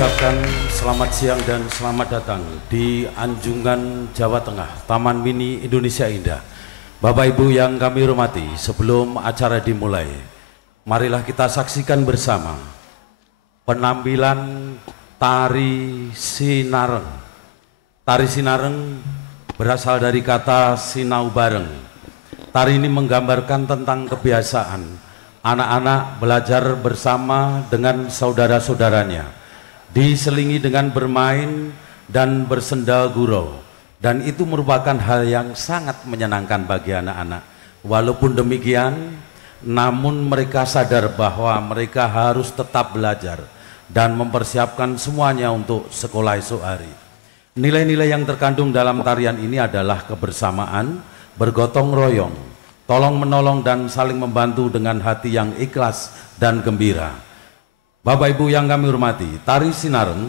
ucapkan selamat siang dan selamat datang di Anjungan Jawa Tengah, Taman Mini Indonesia Indah. Bapak Ibu yang kami hormati, sebelum acara dimulai, marilah kita saksikan bersama penampilan Tari Sinareng. Tari Sinareng berasal dari kata sinau bareng. Tari ini menggambarkan tentang kebiasaan anak-anak belajar bersama dengan saudara-saudaranya, diselingi dengan bermain dan bersenda gurau, dan itu merupakan hal yang sangat menyenangkan bagi anak-anak. Walaupun demikian, namun mereka sadar bahwa mereka harus tetap belajar dan mempersiapkan semuanya untuk sekolah esok hari. Nilai-nilai yang terkandung dalam tarian ini adalah kebersamaan, bergotong royong, tolong menolong, dan saling membantu dengan hati yang ikhlas dan gembira. Bapak Ibu yang kami hormati, Tari Sinareng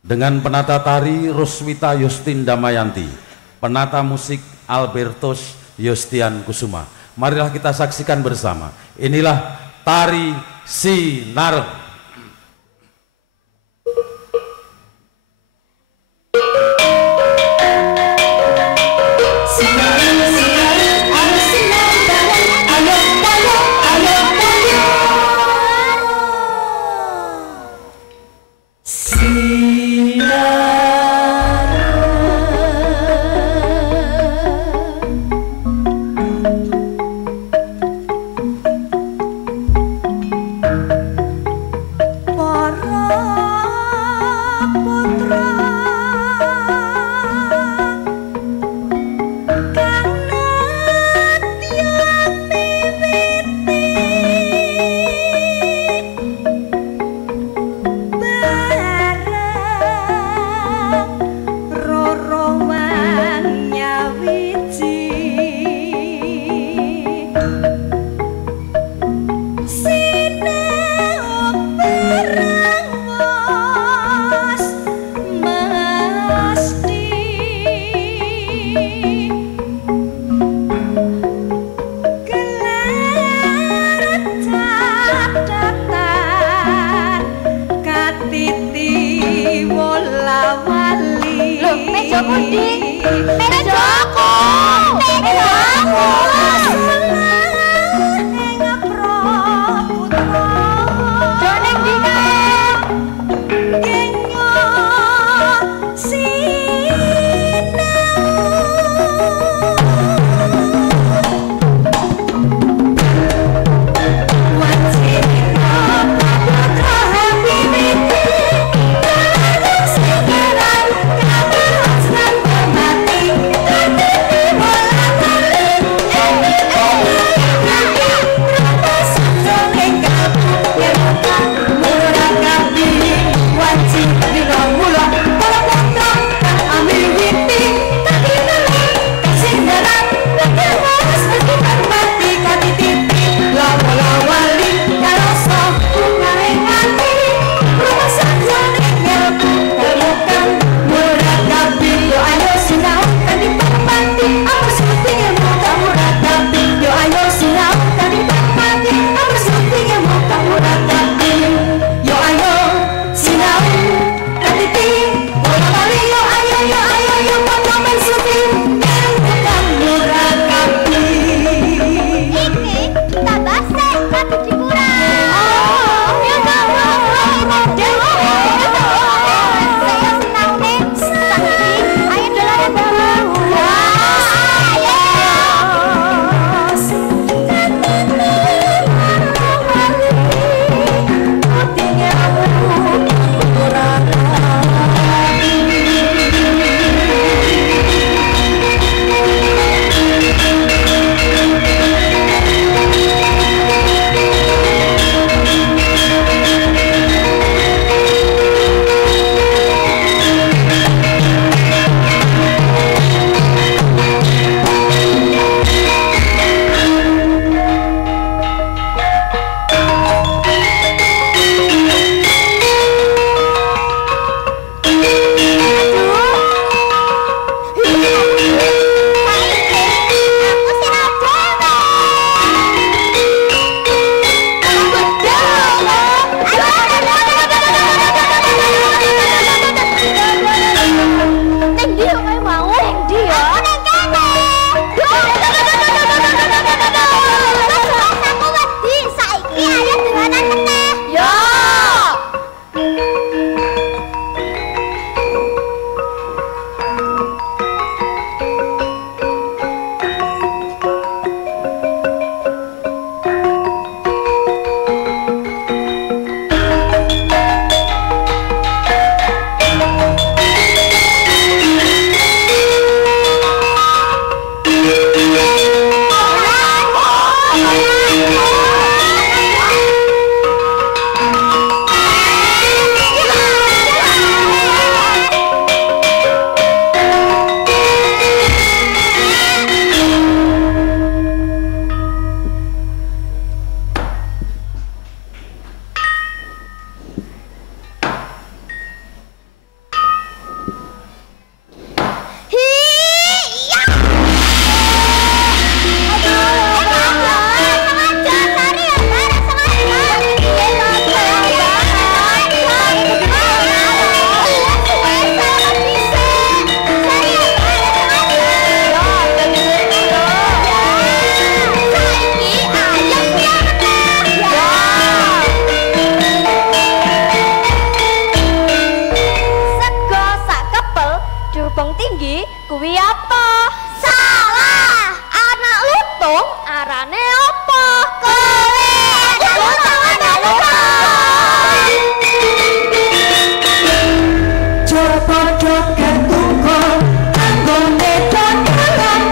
dengan penata tari Roswita Yustin Damayanti, penata musik Albertus Yustian Kusuma. Marilah kita saksikan bersama. Inilah Tari Sinareng. kuwi apa? Salah. Anak lutung arane apa? Kowe. Anak lutung. Coba doket tunggu anggone dokelan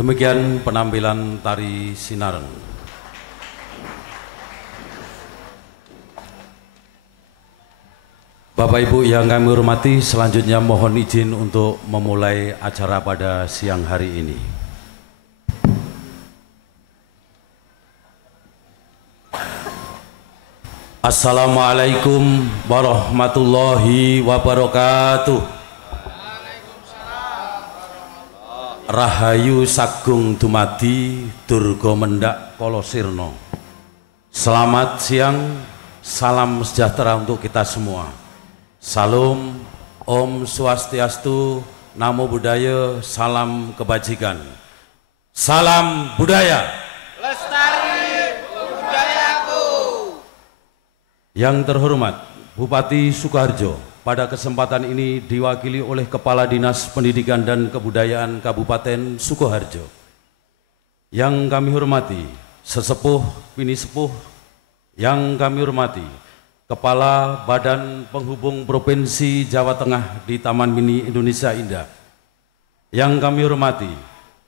Demikian penampilan tari Sinareng. Bapak Ibu yang kami hormati, selanjutnya mohon izin untuk memulai acara pada siang hari ini. Assalamualaikum warahmatullahi wabarakatuh. Rahayu Sagung Dumadi Durga Mendak Kolosirno. Selamat siang, salam sejahtera untuk kita semua. Salam, Om Swastiastu, Namo Buddhaya, salam kebajikan. Salam budaya. Lestari budayaku. Yang terhormat Bupati Sukoharjo, pada kesempatan ini diwakili oleh Kepala Dinas Pendidikan dan Kebudayaan Kabupaten Sukoharjo. Yang kami hormati sesepuh, bini sepuh, yang kami hormati Kepala Badan Penghubung Provinsi Jawa Tengah di Taman Mini Indonesia Indah. Yang kami hormati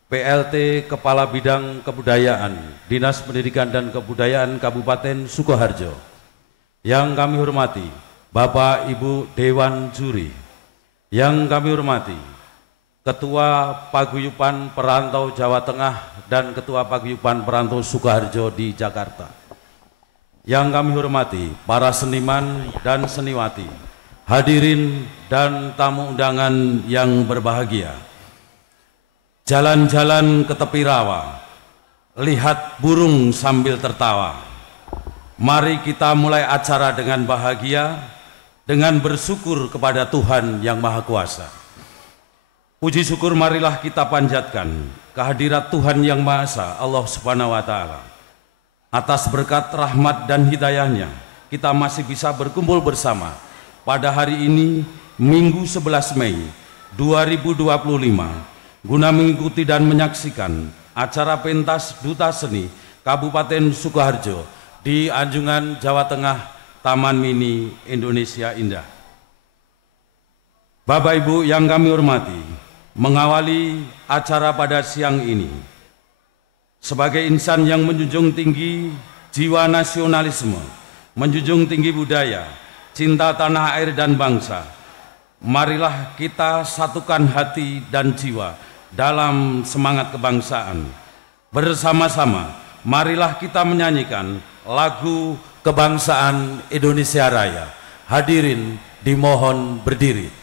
PLT Kepala Bidang Kebudayaan Dinas Pendidikan dan Kebudayaan Kabupaten Sukoharjo. Yang kami hormati Bapak Ibu Dewan Juri. Yang kami hormati Ketua Paguyuban Perantau Jawa Tengah dan Ketua Paguyuban Perantau Sukoharjo di Jakarta. Yang kami hormati para seniman dan seniwati, hadirin dan tamu undangan yang berbahagia. Jalan-jalan ke tepi rawa, lihat burung sambil tertawa. Mari kita mulai acara dengan bahagia, dengan bersyukur kepada Tuhan yang Maha Kuasa. Puji syukur marilah kita panjatkan kehadirat Tuhan yang Maha Esa, Allah Subhanahu wa Ta'ala. Atas berkat rahmat dan hidayahnya, kita masih bisa berkumpul bersama pada hari ini, Minggu 11 Mei 2025, guna mengikuti dan menyaksikan acara pentas Duta Seni Kabupaten Sukoharjo di Anjungan, Jawa Tengah, Taman Mini Indonesia Indah. Bapak Ibu yang kami hormati, mengawali acara pada siang ini, sebagai insan yang menjunjung tinggi jiwa nasionalisme, menjunjung tinggi budaya, cinta tanah air dan bangsa, marilah kita satukan hati dan jiwa dalam semangat kebangsaan. Bersama-sama, marilah kita menyanyikan lagu kebangsaan Indonesia Raya. Hadirin dimohon berdiri.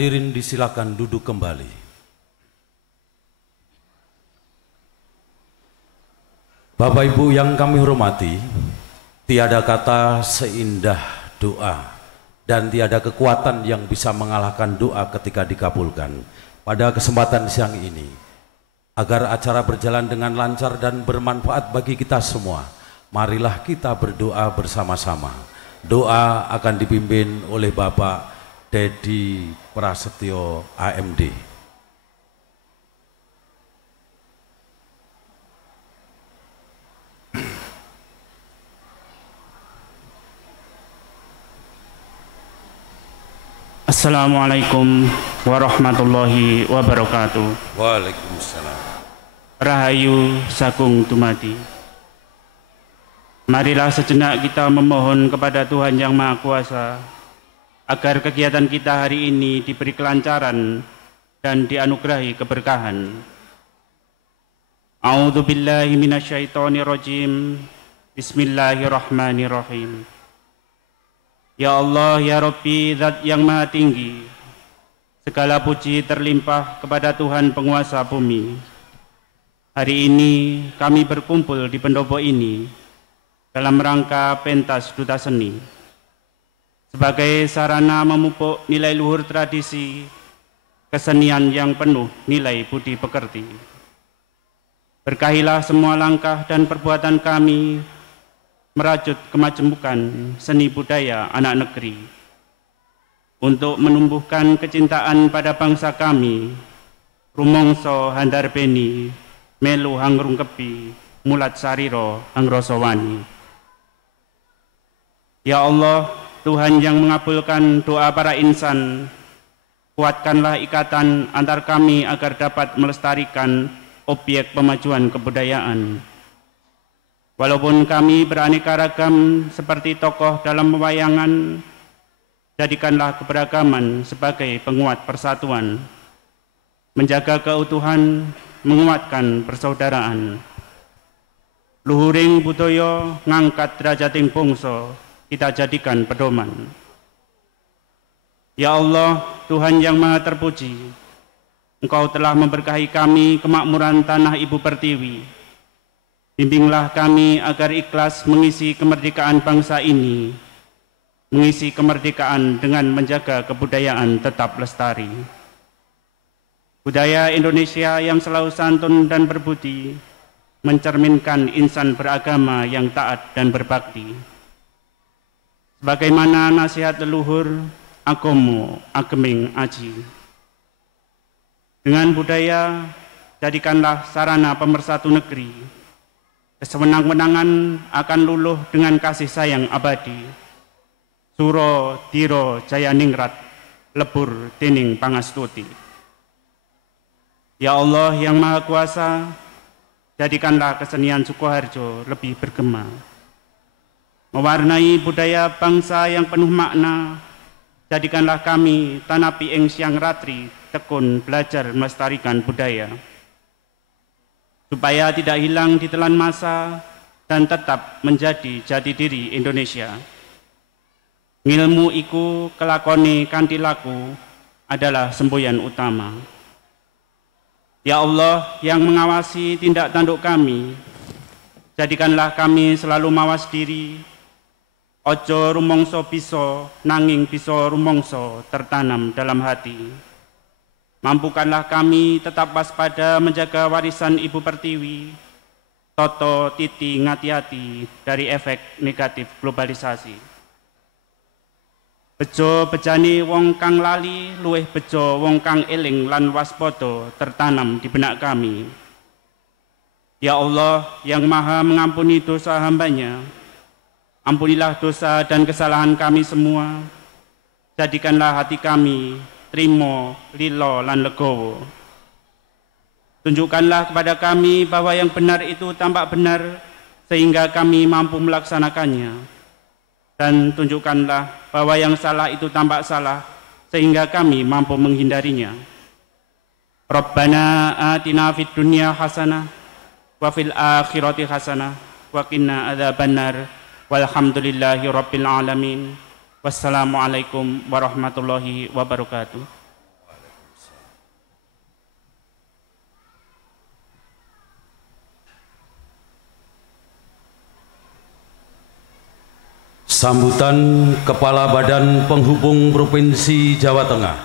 Hadirin disilakan duduk kembali. Bapak Ibu yang kami hormati, tiada kata seindah doa dan tiada kekuatan yang bisa mengalahkan doa ketika dikabulkan. Pada kesempatan siang ini, agar acara berjalan dengan lancar dan bermanfaat bagi kita semua, marilah kita berdoa bersama-sama. Doa akan dipimpin oleh Bapak Dedi Prasetyo AMD. Assalamualaikum warahmatullahi wabarakatuh. Waalaikumsalam. Rahayu Sagung Dumadi. Marilah sejenak kita memohon kepada Tuhan Yang Maha Kuasa agar kegiatan kita hari ini diberi kelancaran dan dianugerahi keberkahan. A'udzu billahi minasyaitonir rajim. Bismillahirrahmanirrahim. Ya Allah, ya Rabbi, Zat yang Maha Tinggi, segala puji terlimpah kepada Tuhan penguasa bumi. Hari ini kami berkumpul di pendopo ini dalam rangka pentas duta seni sebagai sarana memupuk nilai luhur tradisi kesenian yang penuh nilai budi pekerti. Berkahilah semua langkah dan perbuatan kami merajut kemajemukan seni budaya anak negeri untuk menumbuhkan kecintaan pada bangsa kami, rumongso handar beni, melu hangrung kepi, mulat sariro hangrosowani. Ya Allah, Tuhan yang mengabulkan doa para insan, kuatkanlah ikatan antar kami agar dapat melestarikan objek pemajuan kebudayaan. Walaupun kami beraneka ragam seperti tokoh dalam pewayangan, jadikanlah keberagaman sebagai penguat persatuan, menjaga keutuhan, menguatkan persaudaraan. Luhuring budaya ngangkat derajating bangsa, kita jadikan pedoman. Ya Allah, Tuhan yang Maha Terpuji, Engkau telah memberkahi kami kemakmuran tanah Ibu Pertiwi. Bimbinglah kami agar ikhlas mengisi kemerdekaan bangsa ini, mengisi kemerdekaan dengan menjaga kebudayaan tetap lestari. Budaya Indonesia yang selalu santun dan berbudi, mencerminkan insan beragama yang taat dan berbakti. Sebagaimana nasihat leluhur, agomo ageming aji. Dengan budaya, jadikanlah sarana pemersatu negeri. Kesewenang-wenangan akan luluh dengan kasih sayang abadi. Suro diro jaya ningrat, lebur dening pangastuti. Ya Allah yang Maha Kuasa, jadikanlah kesenian Sukoharjo lebih bergema, mewarnai budaya bangsa yang penuh makna. Jadikanlah kami tanapi ing siang ratri tekun belajar melestarikan budaya, supaya tidak hilang di telan masa dan tetap menjadi jati diri Indonesia. Ngilmu iku kelakone kanthi laku adalah semboyan utama. Ya Allah yang mengawasi tindak tanduk kami, jadikanlah kami selalu mawas diri. Ojo rumongso bisa, nanging bisa rumongso tertanam dalam hati. Mampukanlah kami tetap waspada menjaga warisan Ibu Pertiwi, toto titi ngati-hati dari efek negatif globalisasi. Bejo bejani wong kang lali, luweh bejo wong kang eling lan waspada tertanam di benak kami. Ya Allah yang Maha mengampuni dosa hambanya, ampunilah dosa dan kesalahan kami semua. Jadikanlah hati kami trimo, lilo, lan legowo. Tunjukkanlah kepada kami bahwa yang benar itu tampak benar, sehingga kami mampu melaksanakannya. Dan tunjukkanlah bahwa yang salah itu tampak salah, sehingga kami mampu menghindarinya. Rabbana atina fid dunya hasanah, wa fil akhirati hasanah, wa qina adzabannar. Walhamdulillahi rabbil alamin. Wassalamualaikum warahmatullahi wabarakatuh. Sambutan Kepala Badan Penghubung Provinsi Jawa Tengah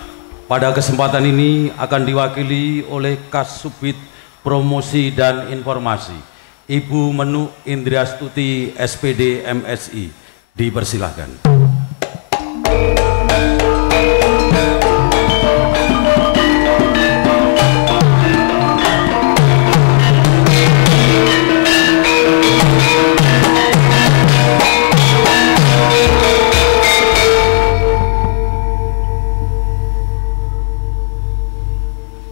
pada kesempatan ini akan diwakili oleh Kasubdit Promosi dan Informasi Ibu Menuk Indriastuti SPD MSI. Dipersilahkan.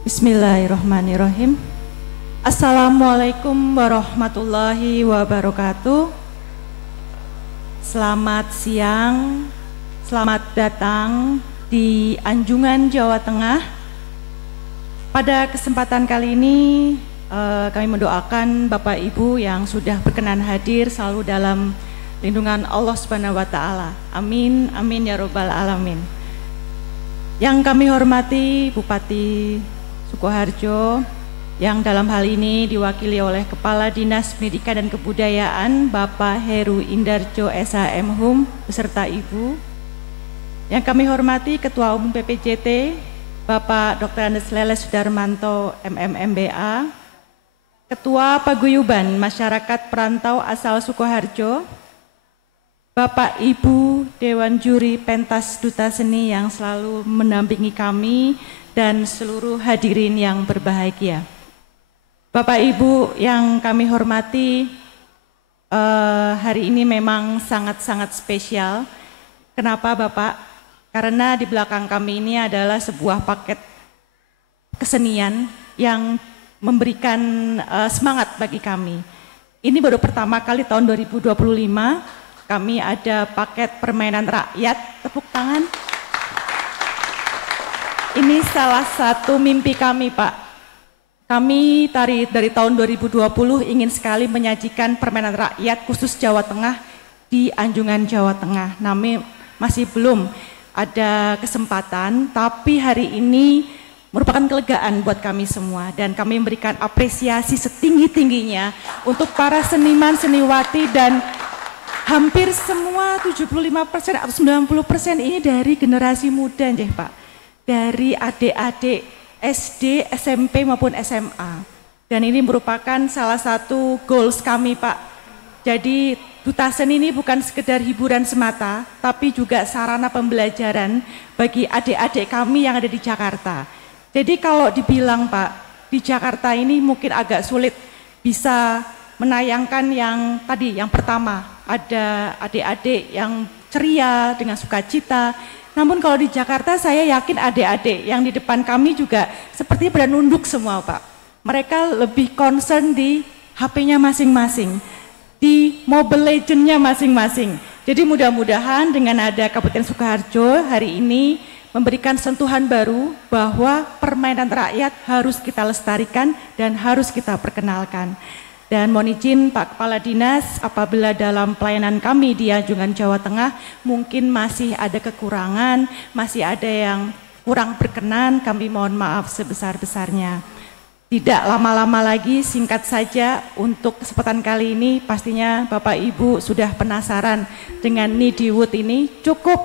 Bismillahirrahmanirrahim. Assalamualaikum warahmatullahi wabarakatuh. Selamat siang, selamat datang di Anjungan Jawa Tengah. Pada kesempatan kali ini kami mendoakan Bapak Ibu yang sudah berkenan hadir selalu dalam lindungan Allah Subhanahu wa Ta'ala. Amin, amin ya Rabbal Alamin. Yang kami hormati Bupati Sukoharjo, yang dalam hal ini diwakili oleh Kepala Dinas Pendidikan dan Kebudayaan Bapak Heru Indarjo SHM Hum beserta Ibu. Yang kami hormati Ketua Umum PPJT Bapak Dr. Andes Leles Sudarmanto MMMBA, Ketua Paguyuban Masyarakat Perantau asal Sukoharjo, Bapak Ibu Dewan Juri Pentas Duta Seni yang selalu mendampingi kami, dan seluruh hadirin yang berbahagia. Bapak Ibu yang kami hormati, hari ini memang sangat-sangat spesial. Kenapa Bapak? Karena di belakang kami ini adalah sebuah paket kesenian yang memberikan semangat bagi kami. Ini baru pertama kali tahun 2025 kami ada paket permainan rakyat. Tepuk tangan. Ini salah satu mimpi kami, Pak. Kami dari tahun 2020 ingin sekali menyajikan permainan rakyat khusus Jawa Tengah di Anjungan Jawa Tengah. Namun masih belum. ada kesempatan, tapi hari ini merupakan kelegaan buat kami semua dan kami memberikan apresiasi setinggi-tingginya untuk para seniman, seniwati dan hampir semua 75% atau 90% ini dari generasi muda nggih Pak. Dari adik-adik SD, SMP maupun SMA. Dan ini merupakan salah satu goals kami Pak. Jadi Duta Seni ini bukan sekedar hiburan semata, tapi juga sarana pembelajaran bagi adik-adik kami yang ada di Jakarta. Jadi kalau dibilang Pak, di Jakarta ini mungkin agak sulit bisa menayangkan yang tadi, yang pertama, ada adik-adik yang ceria dengan sukacita. Namun kalau di Jakarta saya yakin adik-adik yang di depan kami juga seperti pada nunduk semua Pak. Mereka lebih concern di HP-nya masing-masing, di Mobile Legends-nya masing-masing. Jadi mudah-mudahan dengan ada Kabupaten Sukoharjo hari ini memberikan sentuhan baru bahwa permainan rakyat harus kita lestarikan dan harus kita perkenalkan. Dan mohon izin Pak Kepala Dinas, apabila dalam pelayanan kami di Anjungan Jawa Tengah mungkin masih ada kekurangan, masih ada yang kurang berkenan, kami mohon maaf sebesar-besarnya. Tidak lama-lama lagi, singkat saja untuk kesempatan kali ini pastinya Bapak Ibu sudah penasaran dengan Nidiwood ini cukup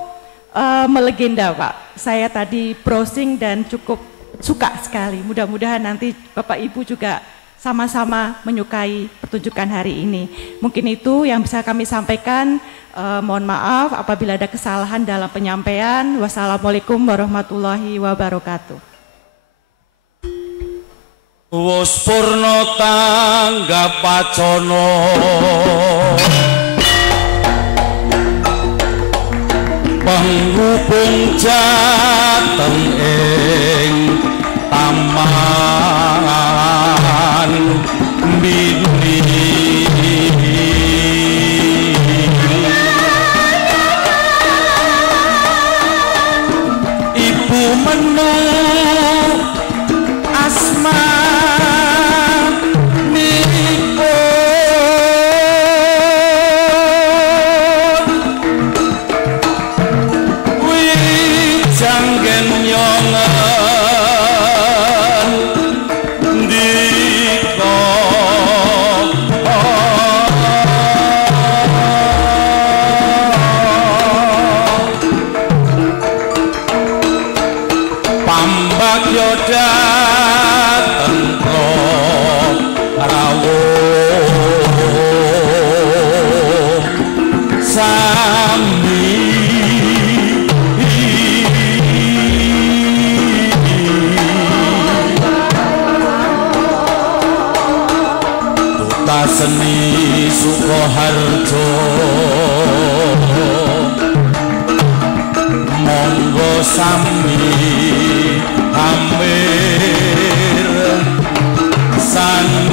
melegenda Pak. Saya tadi browsing dan cukup suka sekali. Mudah-mudahan nanti Bapak Ibu juga sama-sama menyukai pertunjukan hari ini. Mungkin itu yang bisa kami sampaikan. Mohon maaf apabila ada kesalahan dalam penyampaian. Wassalamualaikum warahmatullahi wabarakatuh. Wus purna tanggap pacana penghubung jateng ing taman mini ibu menu asma Seni Sukoharjo monggo sami hampir sani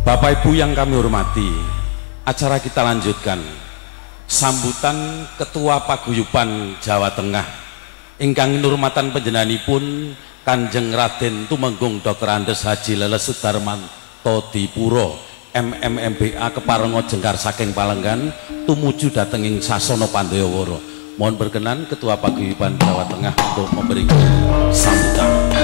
Bapak Ibu yang kami hormati, acara kita lanjutkan. Sambutan Ketua Paguyuban Jawa Tengah ingkang nurmatan panjenenganipun Kanjeng Raden Tumenggung Dr. Andes Haji Leles Sudarmanto Dipuro MMMBA keparenga jengkar saking Palenggan tumuju datenging sasana Pandayawara. Mohon berkenan Ketua Paguyuban Jawa Tengah untuk memberikan sambutan.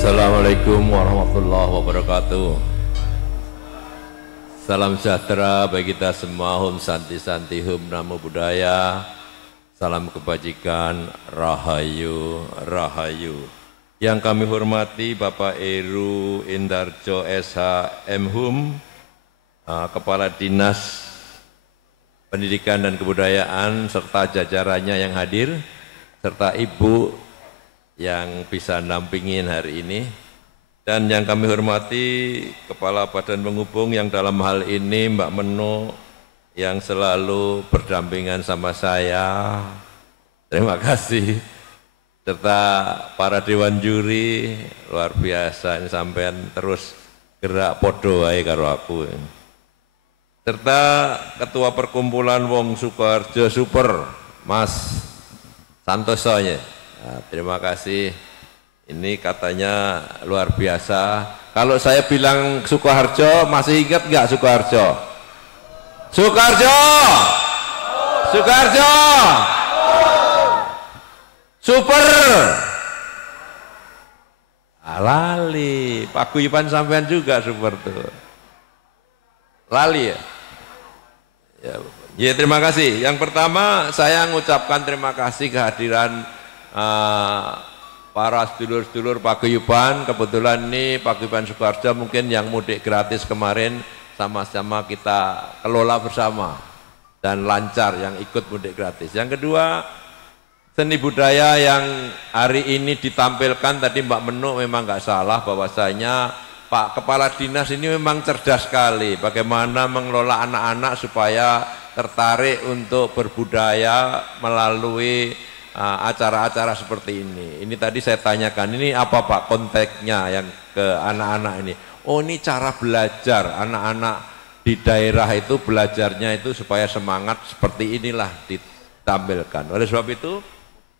Assalamualaikum warahmatullahi wabarakatuh. Salam sejahtera bagi kita semua. Hum Santi Santi Hum Namo Buddhaya. Salam kebajikan, Rahayu Rahayu. Yang kami hormati Bapak Heru Indarjo SH Mhum, Kepala Dinas Pendidikan dan Kebudayaan serta jajarannya yang hadir, serta Ibu yang bisa nampingin hari ini, dan yang kami hormati Kepala Badan Penghubung yang dalam hal ini Mbak Meno yang selalu berdampingan sama saya, terima kasih. serta para dewan juri luar biasa, ini sampean terus gerak podo ae karo aku. Serta Ketua Perkumpulan Wong Sukoharjo Super, Mas Santoso ya. Nah, terima kasih. Ini katanya luar biasa. Kalau saya bilang Sukoharjo, masih ingat nggak Sukoharjo? Sukoharjo, Sukoharjo, super. Lali, paguyuban sampean juga super tuh. Lali ya? Ya, terima kasih. Yang pertama saya mengucapkan terima kasih kehadiran para sedulur-sedulur paguyuban. Kebetulan ini paguyuban Sukoharjo mungkin yang mudik gratis kemarin sama-sama kita kelola bersama dan lancar yang ikut mudik gratis. Yang kedua, seni budaya yang hari ini ditampilkan tadi Mbak Menuk memang nggak salah bahwasanya Pak Kepala Dinas ini memang cerdas sekali bagaimana mengelola anak-anak supaya tertarik untuk berbudaya melalui acara-acara seperti ini. Ini tadi saya tanyakan, ini apa Pak konteksnya yang ke anak-anak ini? Oh, ini cara belajar anak-anak di daerah itu belajarnya itu supaya semangat seperti inilah ditampilkan. Oleh sebab itu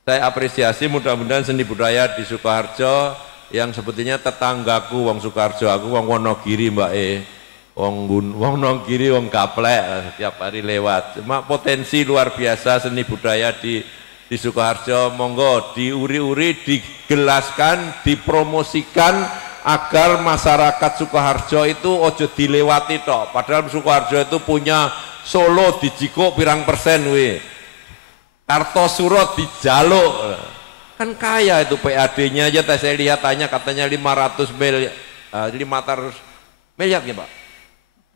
saya apresiasi mudah-mudahan seni budaya di Sukoharjo yang sebetulnya tetanggaku wong Sukoharjo, aku wong Wonogiri Mbak wong Wonogiri wong Gaplek setiap hari lewat. Cuma potensi luar biasa seni budaya di Sukoharjo, monggo diuri-uri, digelaskan, dipromosikan agar masyarakat Sukoharjo itu ojo dilewati tok. Padahal Sukoharjo itu punya Solo dijiko pirang persen Kartosuro dijaluk. Kan kaya itu PAD-nya aja saya lihat katanya 500 miliar. 500 miliar ya Pak?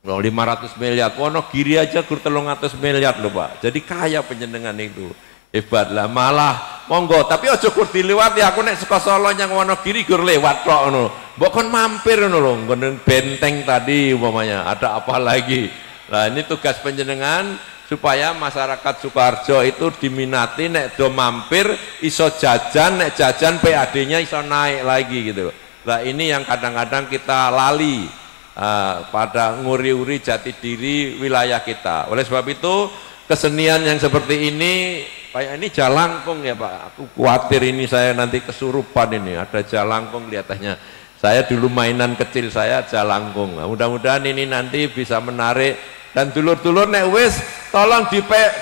500 miliar. Wonogiri aja kur 300 miliar loh Pak. Jadi kaya penjenengan itu. Hebat lah, malah monggo tapi ojo kur dilewati. Aku nek saka Solo nyang Wonogiri kur lewat tok ngono. Mbok kon mampir ngono lho, nggon benteng tadi umpamanya. Ada apa lagi? Nah, ini tugas penjenengan supaya masyarakat Sukoharjo itu diminati, nek do mampir iso jajan, nek jajan PAD-nya iso naik lagi gitu. Nah, ini yang kadang-kadang kita lali pada nguri-uri jati diri wilayah kita. Oleh sebab itu kesenian yang seperti ini kayak ini jalangkung ya Pak. Aku khawatir ini saya nanti kesurupan ini. Ada jalangkung di atasnya. Saya dulu mainan kecil saya jalangkung. Nah, mudah-mudahan ini nanti bisa menarik dan dulur-dulur nek wis tolong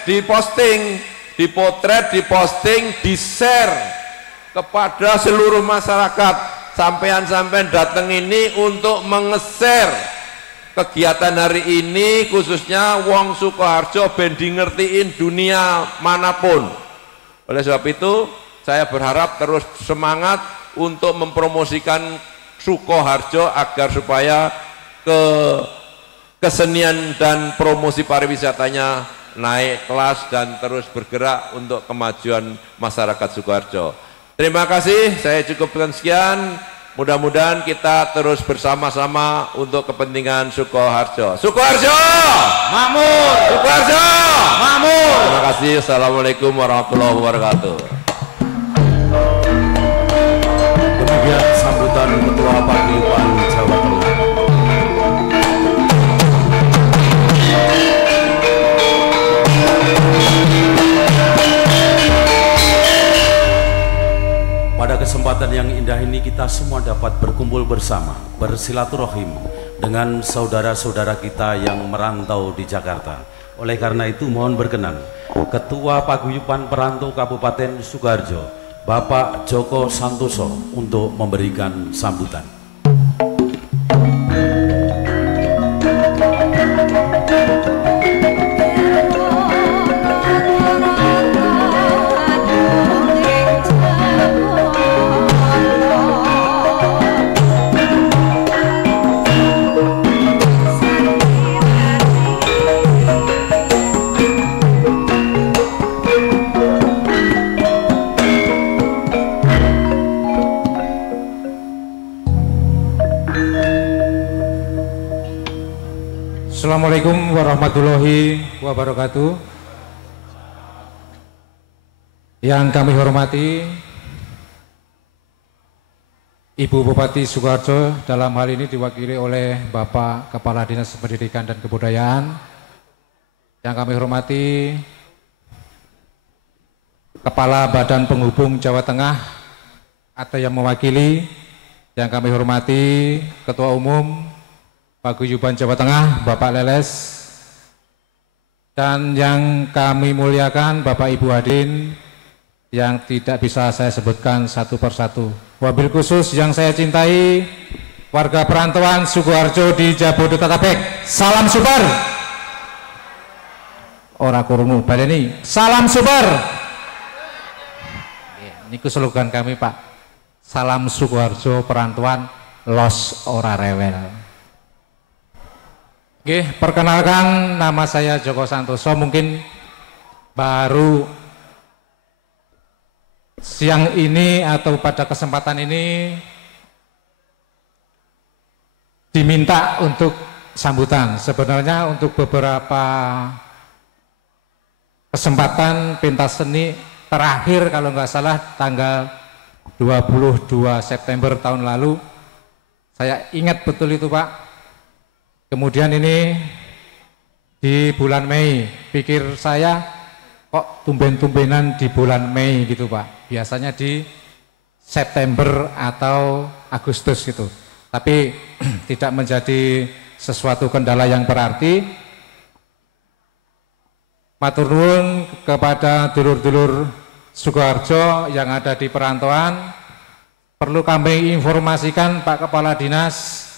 diposting, dipotret, diposting, di-share kepada seluruh masyarakat. Sampean-sampean datang ini untuk menge-share kegiatan hari ini khususnya wong Sukoharjo ben di ngertiin dunia manapun. Oleh sebab itu saya berharap terus semangat untuk mempromosikan Sukoharjo agar supaya kesenian dan promosi pariwisatanya naik kelas dan terus bergerak untuk kemajuan masyarakat Sukoharjo. Terima kasih, saya cukupkan sekian. Mudah-mudahan kita terus bersama-sama untuk kepentingan Sukoharjo. Sukoharjo! Makmur! Sukoharjo! Makmur! Terima kasih. Assalamualaikum warahmatullahi wabarakatuh. Demikian sambutan Ketua Paguyuban Jawa Tengah. Pada kesempatan yang indah ini kita semua dapat berkumpul bersama, bersilaturahim dengan saudara-saudara kita yang merantau di Jakarta. Oleh karena itu mohon berkenan Ketua Paguyuban Perantau Kabupaten Sukoharjo, Bapak Joko Santoso untuk memberikan sambutan. Assalamualaikum warahmatullahi wabarakatuh. Yang kami hormati Ibu Bupati Sukoharjo dalam hal ini diwakili oleh Bapak Kepala Dinas Pendidikan dan Kebudayaan. Yang kami hormati Kepala Badan Penghubung Jawa Tengah atau yang mewakili. Yang kami hormati Ketua Umum Paguyuban Jawa Tengah Bapak Leles. Dan yang kami muliakan Bapak Ibu hadirin yang tidak bisa saya sebutkan satu persatu. Wabil khusus yang saya cintai warga perantauan Sukoharjo di Jabodetabek. Salam Subar. Ora kurungu baleni. Salam Subar. Niku slogan kami Pak. Salam Sukoharjo perantauan los ora rewel. Oke, perkenalkan nama saya Joko Santoso. Mungkin baru siang ini atau pada kesempatan ini diminta untuk sambutan. Sebenarnya untuk beberapa kesempatan pentas seni terakhir kalau nggak salah tanggal 22 September tahun lalu, saya ingat betul itu Pak. Kemudian ini di bulan Mei, pikir saya kok tumben-tumbenan di bulan Mei gitu Pak. Biasanya di September atau Agustus gitu. Tapi tidak menjadi sesuatu kendala yang berarti. Matur nuwun kepada dulur-dulur Sukoharjo yang ada di perantauan. Perlu kami informasikan Pak Kepala Dinas,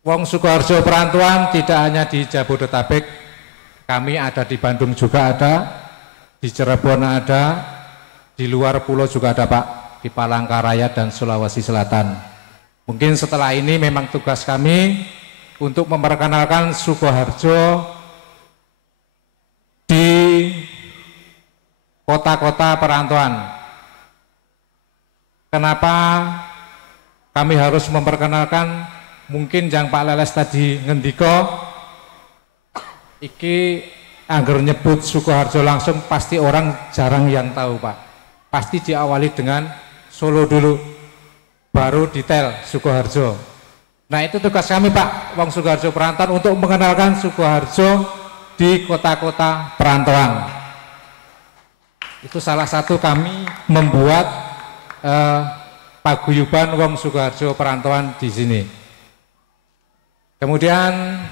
wong Sukoharjo perantauan tidak hanya di Jabodetabek, kami ada di Bandung juga ada, di Cirebon ada, di luar pulau juga ada Pak, di Palangkaraya dan Sulawesi Selatan. Mungkin setelah ini memang tugas kami untuk memperkenalkan Sukoharjo di kota-kota perantauan. Kenapa kami harus memperkenalkan? Mungkin yang Pak Leles tadi ngendiko, iki angger nyebut Sukoharjo langsung pasti orang jarang yang tahu Pak. Pasti diawali dengan Solo dulu, baru detail Sukoharjo. Nah itu tugas kami Pak, wong Sukoharjo perantauan untuk mengenalkan Sukoharjo di kota-kota perantauan. Itu salah satu kami membuat paguyuban wong Sukoharjo perantauan di sini. Kemudian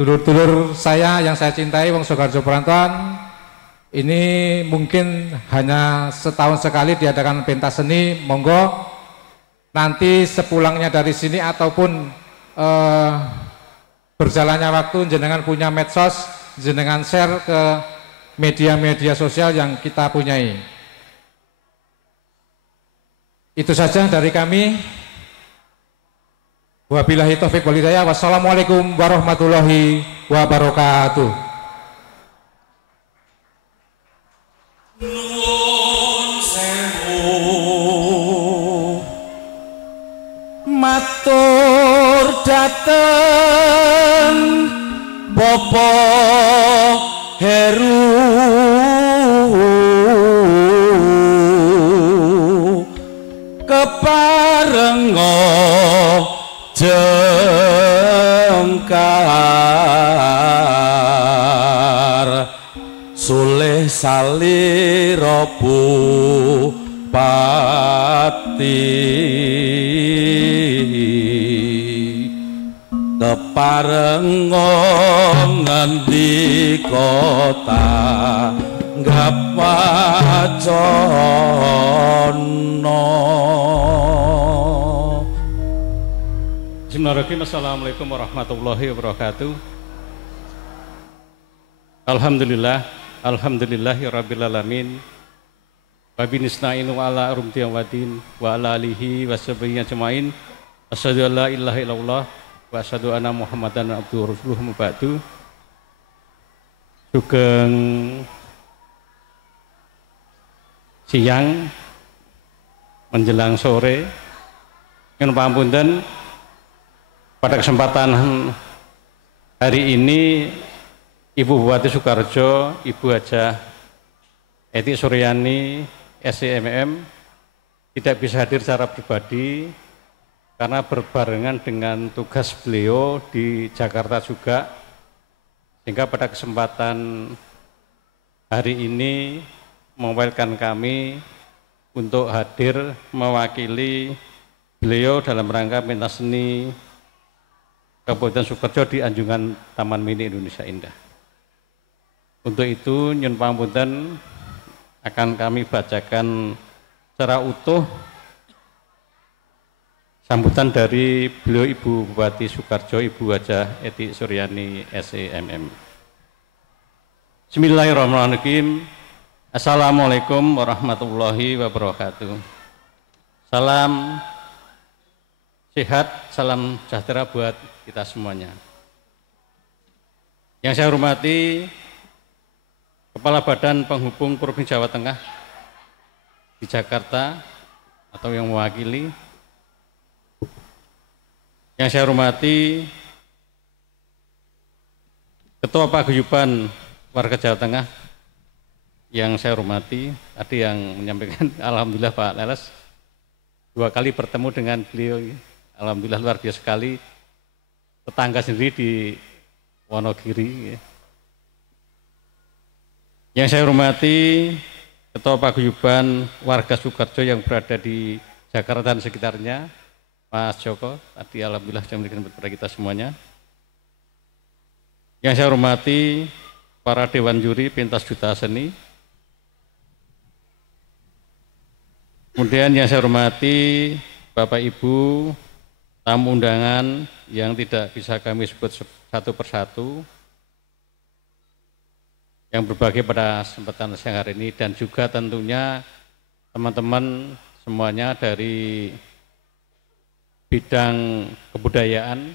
dulur-dulur saya yang saya cintai wong Sukoharjo perantauan, ini mungkin hanya setahun sekali diadakan pentas seni. Monggo nanti sepulangnya dari sini ataupun berjalannya waktu jenengan punya medsos, jenengan share ke media-media sosial yang kita punyai. Itu saja dari kami. Wabillahi taufiq wal hidayah. Wassalamualaikum warahmatullahi wabarakatuh. Nuwun sewu matur dateng Bapak Heru keparenga jengkar sulih salira Bupati keparenga ngendika ngapacana. Bismillahirrahmanirrahim. Assalamualaikum warahmatullahi wabarakatuh. Alhamdulillah, alhamdulillahi rabbil alamin. Wa binisna'inu ala rumti wadin wa ala alihi wa sahbihi ajmain. Asyhadu an la ilaha illallah wa asyhadu anna Muhammadan abduhu wa rasuluhu mubadu. Sugeng siang menjelang sore. Nyuwun pamunten pada kesempatan hari ini Ibu Bupati Sukoharjo, Ibu Hajah Eti Suryani SCMM tidak bisa hadir secara pribadi karena berbarengan dengan tugas beliau di Jakarta juga, sehingga pada kesempatan hari ini mewakilkan kami untuk hadir mewakili beliau dalam rangka pentas seni Kabupaten Sukoharjo di Anjungan Taman Mini Indonesia Indah. Untuk itu nyun pangapunten akan kami bacakan secara utuh sambutan dari beliau Ibu Bupati Sukoharjo, Ibu Hajah Eti Suryani SEMM. Bismillahirrahmanirrahim. Assalamualaikum warahmatullahi wabarakatuh. Salam sehat, salam sejahtera buat kita semuanya. Yang saya hormati Kepala Badan Penghubung Provinsi Jawa Tengah di Jakarta atau yang mewakili. Yang saya hormati Ketua Paguyuban Warga Jawa Tengah. Yang saya hormati tadi yang menyampaikan alhamdulillah Pak Leles 2 kali bertemu dengan beliau. Alhamdulillah luar biasa sekali. Tetangga sendiri di Wonogiri. Yang saya hormati Ketua Paguyuban Warga Sukoharjo yang berada di Jakarta dan sekitarnya, Mas Joko, tadi alhamdulillah sudah memberikan kepada kita semuanya. Yang saya hormati para Dewan Juri Pentas Duta Seni. Kemudian yang saya hormati Bapak Ibu, tamu undangan yang tidak bisa kami sebut satu persatu, yang berbahagia pada kesempatan siang hari ini, dan juga tentunya teman-teman semuanya dari bidang kebudayaan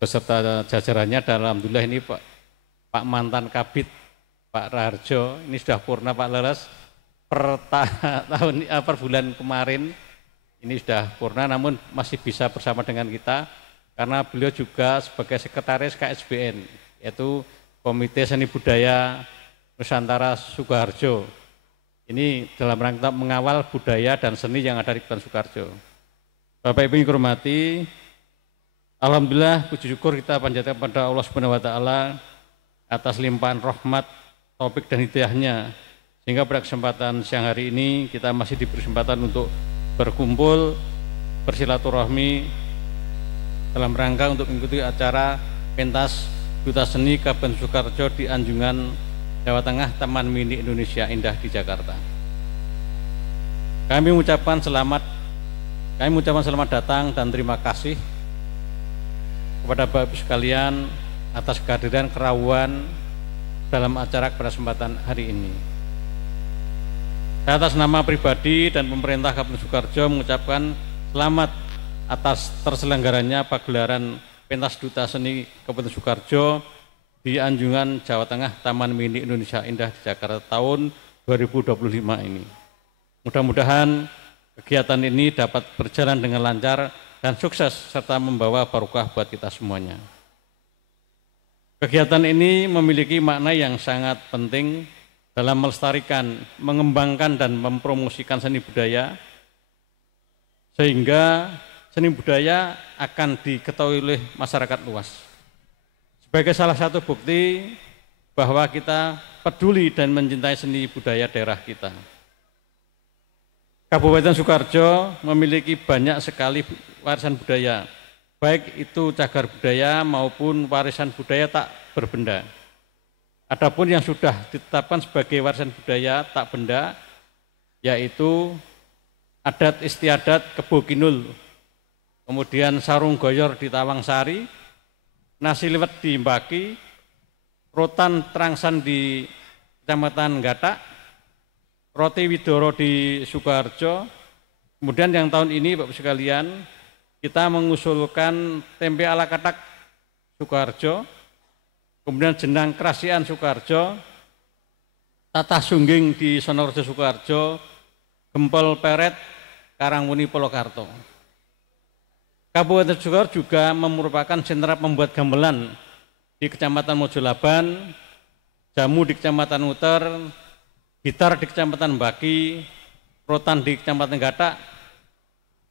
beserta jajarannya. Dan alhamdulillah ini Pak mantan Kabid Pak Raharjo ini sudah purna Pak Leles per bulan kemarin ini sudah purna, namun masih bisa bersama dengan kita karena beliau juga sebagai sekretaris KSBN, yaitu Komite Seni Budaya Nusantara Sukoharjo. Ini dalam rangka mengawal budaya dan seni yang ada di Kabupaten Sukoharjo. Bapak Ibu yang hormati, alhamdulillah puji syukur kita panjatkan kepada Allah Subhanahu wa taala atas limpahan rahmat, taufik dan hidayahnya, sehingga pada kesempatan siang hari ini kita masih diberi kesempatan untuk berkumpul, bersilaturahmi dalam rangka untuk mengikuti acara pentas Duta Seni Kabupaten Sukoharjo di Anjungan Jawa Tengah Taman Mini Indonesia Indah di Jakarta. Kami mengucapkan selamat datang dan terima kasih kepada Bapak Ibu sekalian atas kehadiran kerawan dalam acara pada kesempatan hari ini. Saya atas nama pribadi dan pemerintah Kabupaten Sukoharjo mengucapkan selamat atas terselenggaranya pagelaran Pentas Duta Seni Kabupaten Sukoharjo di Anjungan Jawa Tengah Taman Mini Indonesia Indah di Jakarta tahun 2025 ini. Mudah-mudahan kegiatan ini dapat berjalan dengan lancar dan sukses serta membawa barokah buat kita semuanya. Kegiatan ini memiliki makna yang sangat penting dalam melestarikan, mengembangkan dan mempromosikan seni budaya, sehingga seni budaya akan diketahui oleh masyarakat luas. Sebagai salah satu bukti bahwa kita peduli dan mencintai seni budaya daerah kita. Kabupaten Sukoharjo memiliki banyak sekali warisan budaya, baik itu cagar budaya maupun warisan budaya tak berbenda. Adapun yang sudah ditetapkan sebagai warisan budaya tak benda, yaitu adat istiadat Kebo Kinul, kemudian sarung goyor di Tawangsari, nasi liwet di Mbaki, rotan trangsan di Kecamatan Gatak, roti Widoro di Sukoharjo. Kemudian yang tahun ini Bapak sekalian, kita mengusulkan tempe ala katak Sukoharjo, kemudian jenang kerasian Sukoharjo, tatah sungging di Sonorejo Sukoharjo, gempol peret Karangmuni Polokarto. Kabupaten Sukoharjo juga merupakan sentra pembuat gamelan di Kecamatan Mojolaban, jamu di Kecamatan Uter, gitar di Kecamatan Mbaki, rotan di Kecamatan Gatak,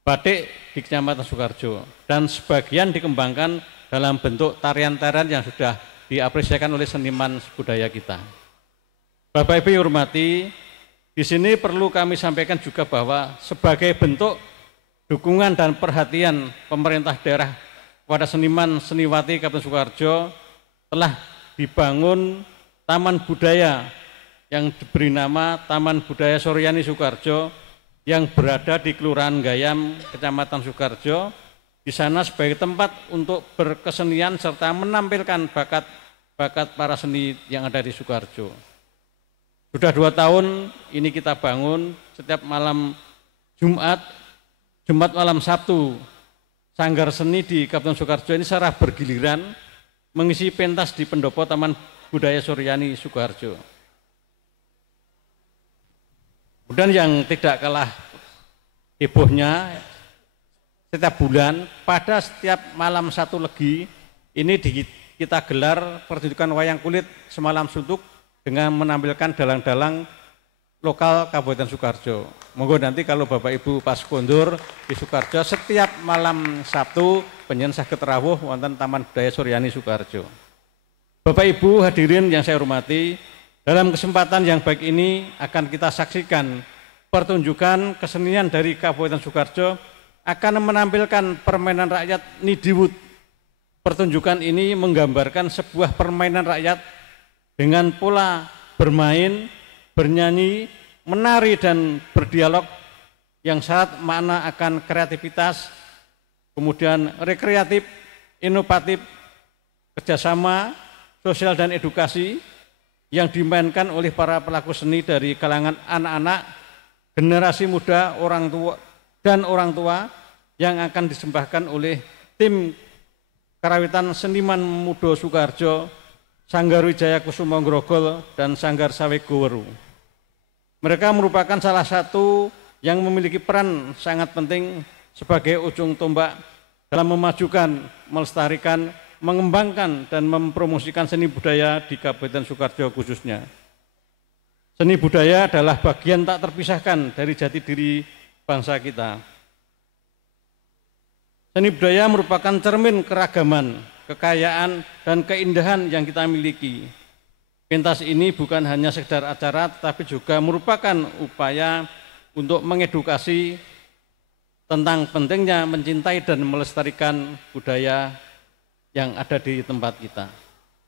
batik di Kecamatan Sukoharjo, dan sebagian dikembangkan dalam bentuk tarian-tarian yang sudah diapresiasikan oleh seniman budaya kita. Bapak Ibu yang hormati, di sini perlu kami sampaikan juga bahwa sebagai bentuk dukungan dan perhatian pemerintah daerah kepada seniman seniwati Kabupaten Sukoharjo telah dibangun Taman Budaya yang diberi nama Taman Budaya Suryani Sukoharjo yang berada di Kelurahan Gayam, Kecamatan Sukoharjo. Di sana sebagai tempat untuk berkesenian serta menampilkan bakat para seni yang ada di Sukoharjo. Sudah 2 tahun ini kita bangun setiap malam Jumat malam Sabtu, sanggar seni di Kabupaten Sukoharjo ini secara bergiliran mengisi pentas di pendopo Taman Budaya Suryani Sukoharjo. Kemudian yang tidak kalah hebohnya, setiap bulan pada setiap malam 1 Legi ini kita gelar pertunjukan wayang kulit semalam suntuk dengan menampilkan dalang-dalang lokal Kabupaten Sukoharjo. Monggo nanti kalau Bapak Ibu pas kondur di Sukoharjo setiap malam Sabtu penjen saged rawuh wonten Taman Budaya Suryani Sukoharjo. Bapak Ibu hadirin yang saya hormati, dalam kesempatan yang baik ini akan kita saksikan pertunjukan kesenian dari Kabupaten Sukoharjo akan menampilkan permainan rakyat Nidiwut. Pertunjukan ini menggambarkan sebuah permainan rakyat dengan pola bermain, bernyanyi, menari dan berdialog yang syarat makna akan kreativitas, kemudian rekreatif, inovatif, kerjasama, sosial dan edukasi yang dimainkan oleh para pelaku seni dari kalangan anak-anak, generasi muda, orang tua yang akan disembahkan oleh tim Karawitan Seniman Muda Sukoharjo, Sanggar Wijaya Kusuma Grogol dan Sanggar Sawego Weru. Mereka merupakan salah satu yang memiliki peran sangat penting sebagai ujung tombak dalam memajukan, melestarikan, mengembangkan dan mempromosikan seni budaya di Kabupaten Sukoharjo khususnya. Seni budaya adalah bagian tak terpisahkan dari jati diri bangsa kita. Seni budaya merupakan cermin keragaman, kekayaan, dan keindahan yang kita miliki. Pentas ini bukan hanya sekedar acara, tetapi juga merupakan upaya untuk mengedukasi tentang pentingnya mencintai dan melestarikan budaya yang ada di tempat kita.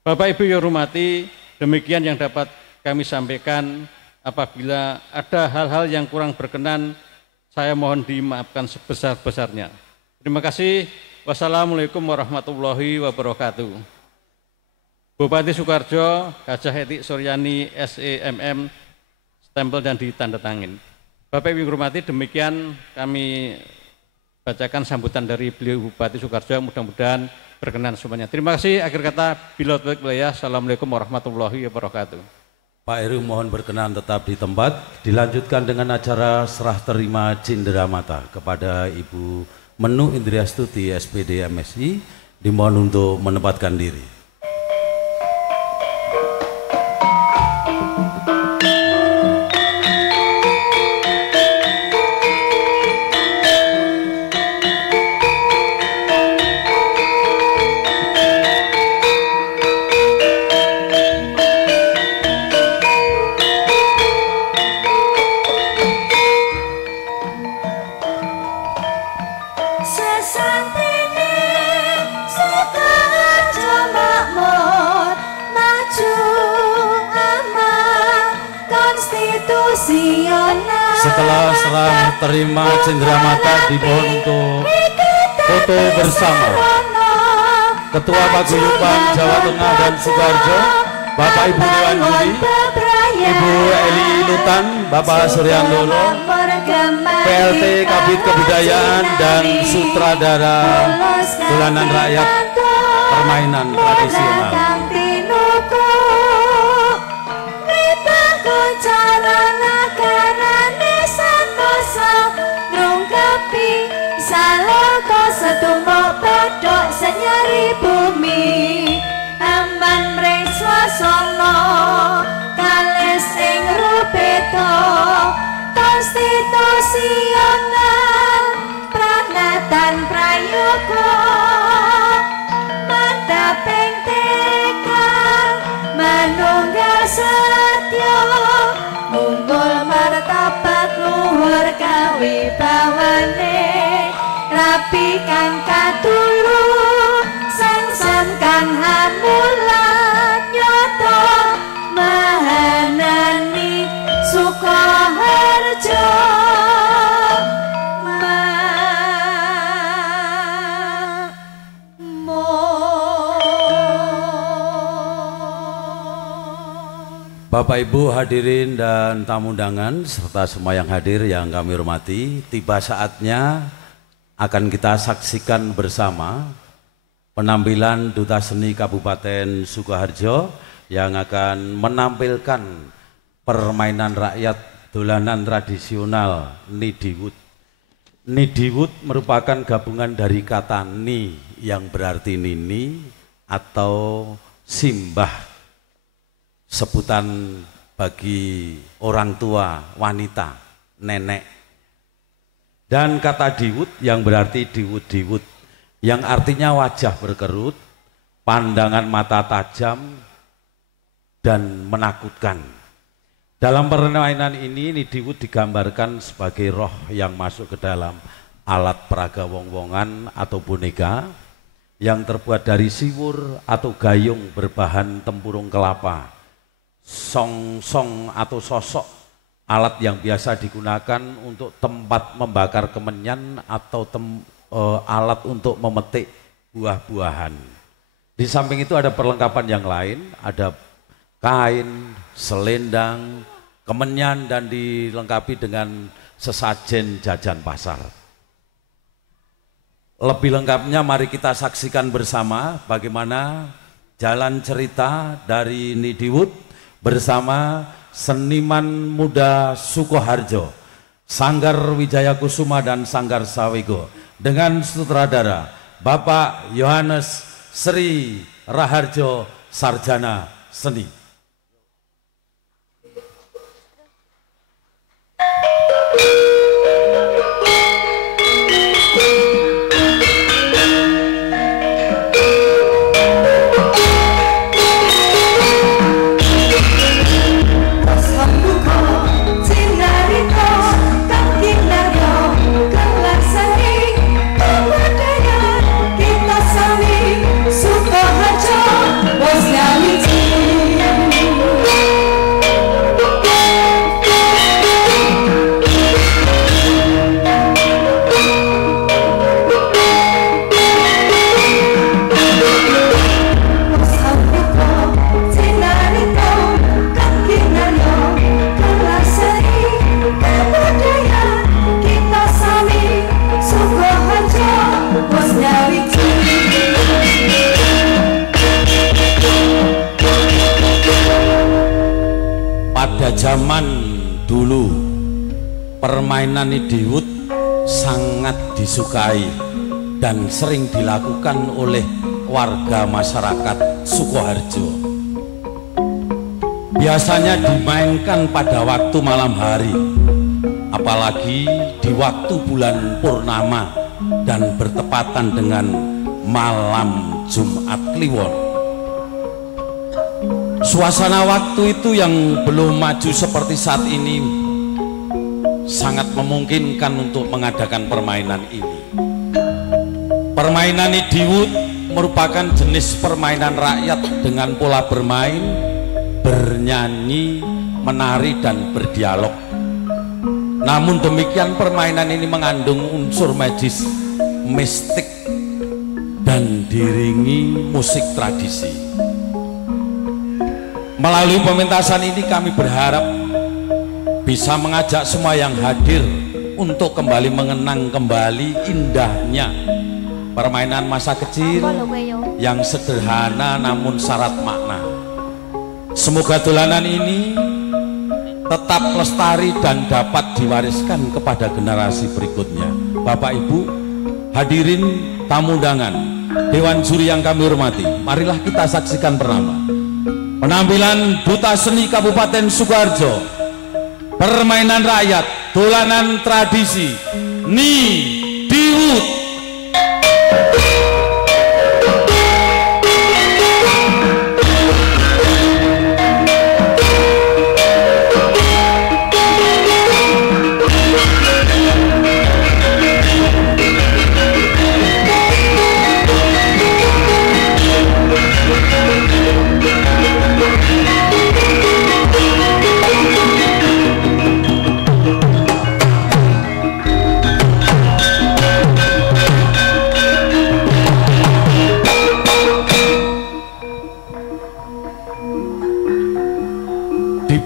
Bapak Ibu yang hormati, demikian yang dapat kami sampaikan. Apabila ada hal-hal yang kurang berkenan, saya mohon dimaafkan sebesar-besarnya. Terima kasih. Wassalamualaikum warahmatullahi wabarakatuh. Bupati Sukoharjo, Gajah Etik Suryani SEMM, stempel dan ditandatangani. Bapak Ibu yang hormati, demikian kami bacakan sambutan dari beliau Bupati Sukoharjo, mudah-mudahan berkenan semuanya. Terima kasih. Akhir kata, bila wilayah. Assalamualaikum warahmatullahi wabarakatuh. Pak Heru mohon berkenan tetap di tempat. Dilanjutkan dengan acara serah terima Cenderamata kepada Ibu Menu Indriastuti SPD MSI. Dimohon untuk menempatkan diri. Setelah serah terima Cenderamata, dimohon untuk foto bersama Ketua Paguyuban Jawa Tengah dan Sukoharjo, Bapak Ibu Dewan Juri, Ibu Eli Lutan, Bapak Suryandoro, PLT Kabid Kebudayaan dan sutradara Dolanan Rakyat Permainan Tradisional. Setumpuk pedok senyari bumi aman mring swasana kalis ing rupeta konstitusi Bapak Ibu hadirin dan tamu undangan serta semua yang hadir yang kami hormati, tiba saatnya akan kita saksikan bersama penampilan Duta Seni Kabupaten Sukoharjo yang akan menampilkan permainan rakyat dolanan tradisional Nidiwut. Nidiwut merupakan gabungan dari kata ni yang berarti nini atau simbah, sebutan bagi orang tua, wanita, nenek. Dan kata diwut yang berarti diwut-diwut, yang artinya wajah berkerut, pandangan mata tajam, dan menakutkan. Dalam permainan ini, Nidiwut digambarkan sebagai roh yang masuk ke dalam alat peraga wong-wongan atau boneka yang terbuat dari siwur atau gayung berbahan tempurung kelapa. Song-song atau sosok alat yang biasa digunakan untuk tempat membakar kemenyan atau alat untuk memetik buah-buahan. Di samping itu ada perlengkapan yang lain, ada kain, selendang, kemenyan, dan dilengkapi dengan sesajen jajan pasar. Lebih lengkapnya mari kita saksikan bersama bagaimana jalan cerita dari Nidiwut bersama seniman muda Sukoharjo, Sanggar Wijaya Kusuma dan Sanggar Sawego, dengan sutradara Bapak Yohanes Sri Raharjo, Sarjana Seni. Zaman dulu permainan Nidiwut sangat disukai dan sering dilakukan oleh warga masyarakat Sukoharjo. Biasanya dimainkan pada waktu malam hari, apalagi di waktu bulan purnama dan bertepatan dengan malam Jumat Kliwon. Suasana waktu itu yang belum maju seperti saat ini sangat memungkinkan untuk mengadakan permainan ini. Permainan Nidiwut merupakan jenis permainan rakyat dengan pola bermain, bernyanyi, menari, dan berdialog. Namun demikian permainan ini mengandung unsur magis, mistik, dan diiringi musik tradisi. Melalui pementasan ini kami berharap bisa mengajak semua yang hadir untuk kembali mengenang kembali indahnya permainan masa kecil yang sederhana namun syarat makna. Semoga dolanan ini tetap lestari dan dapat diwariskan kepada generasi berikutnya. Bapak Ibu, hadirin tamu undangan, Dewan Juri yang kami hormati, marilah kita saksikan bersama penampilan Duta Seni Kabupaten Sukoharjo, permainan rakyat, dolanan tradisi, Nidiwut.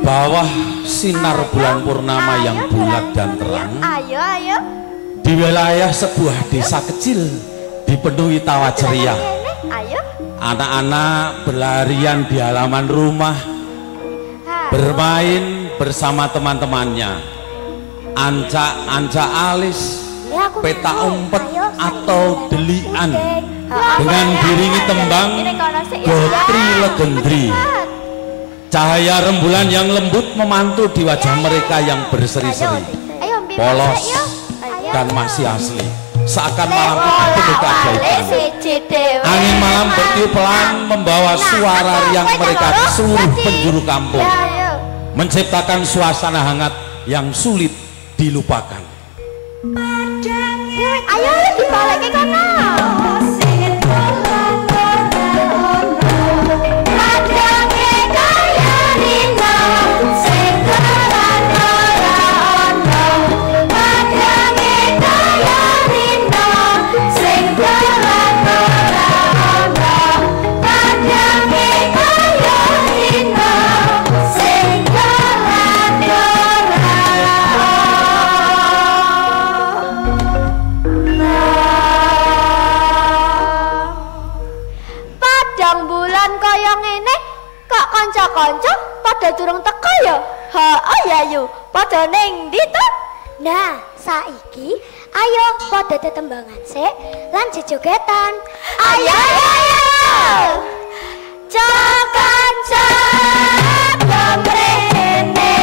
bawah sinar bulan purnama yang bulat dan terang, Ayo. di wilayah sebuah desa kecil dipenuhi tawa ceria. Ayo. Anak-anak berlarian di halaman rumah, bermain bersama teman-temannya, ancak-ancak alis, peta umpet atau delian, dengan diringi tembang Gotri Legendri. Cahaya rembulan yang lembut memantul di wajah mereka yang berseri-seri, polos dan masih asli, seakan malam itu penuh keajaiban. Angin malam bertiup pelan membawa suara riang mereka ke seluruh penjuru kampung, menciptakan suasana hangat yang sulit dilupakan. Ayo dibalik ke kono. Kanca-kanca pada durung teko ya. Ayo pada ning ndi to? Nah, saiki ayo pada tetembangan sik lan jejogetan. Ayo. Kanca gamrene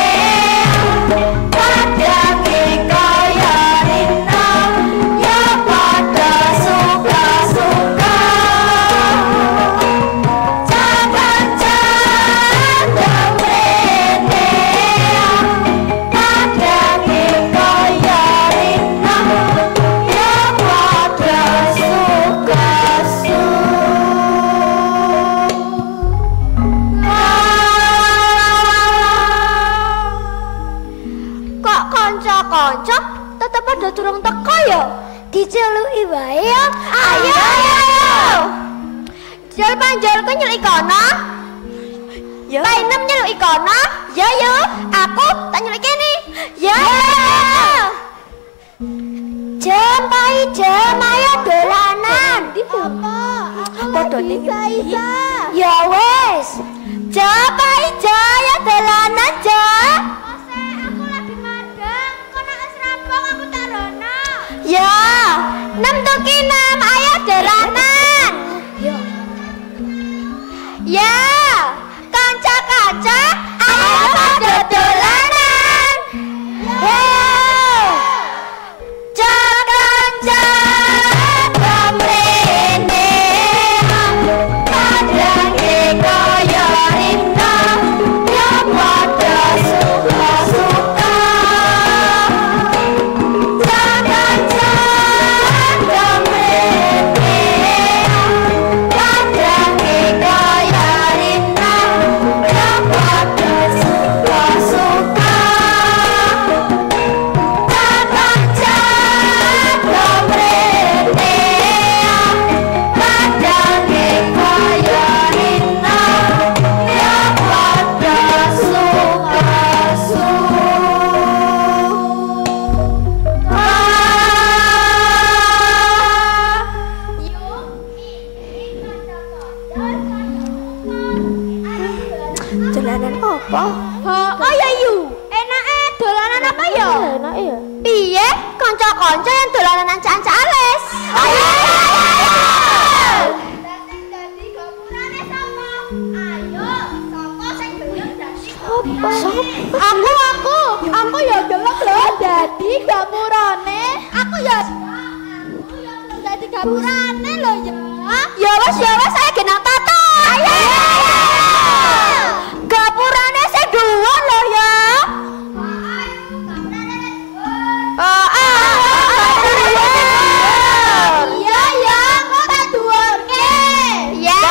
padange kaya rina ya pada suka-suka. Kanca tetep pada durung teko ya. Diceluki wae ya. Ayo. Jal panjalku nyeluk kono. Ya. Painem nyeluk kono. Ya yo, aku tak nyeluk kene. Ya. Jam ayo dolanan. Apa? Padha ning Isa. Ya wes. Jam ya dolanan ja. Ya, 6 tuki 6, ayo dolanan. Ya, kanca-kanca, ayo pada dolanan. Kanca gamrene padange kaya rina ya pada suka-suka. Dolanan apa? Ya yu. Enake dolanan apa ya? Enak ya. Piye? Kanca-kanca yang dolanan ancak-ancak alis. Ayo. Sing dadi gapurane sapa? Ayo, sapa sing gelem dadi gapurane? Aku ya gelem lho dadi gapurane. Aku ya gelem dadi gapurane lho ya. Ya wes saya genang tata. Ayo. Gapurane sing dhuwur lho ya. Iya, kok tak dhuwurke. Ya.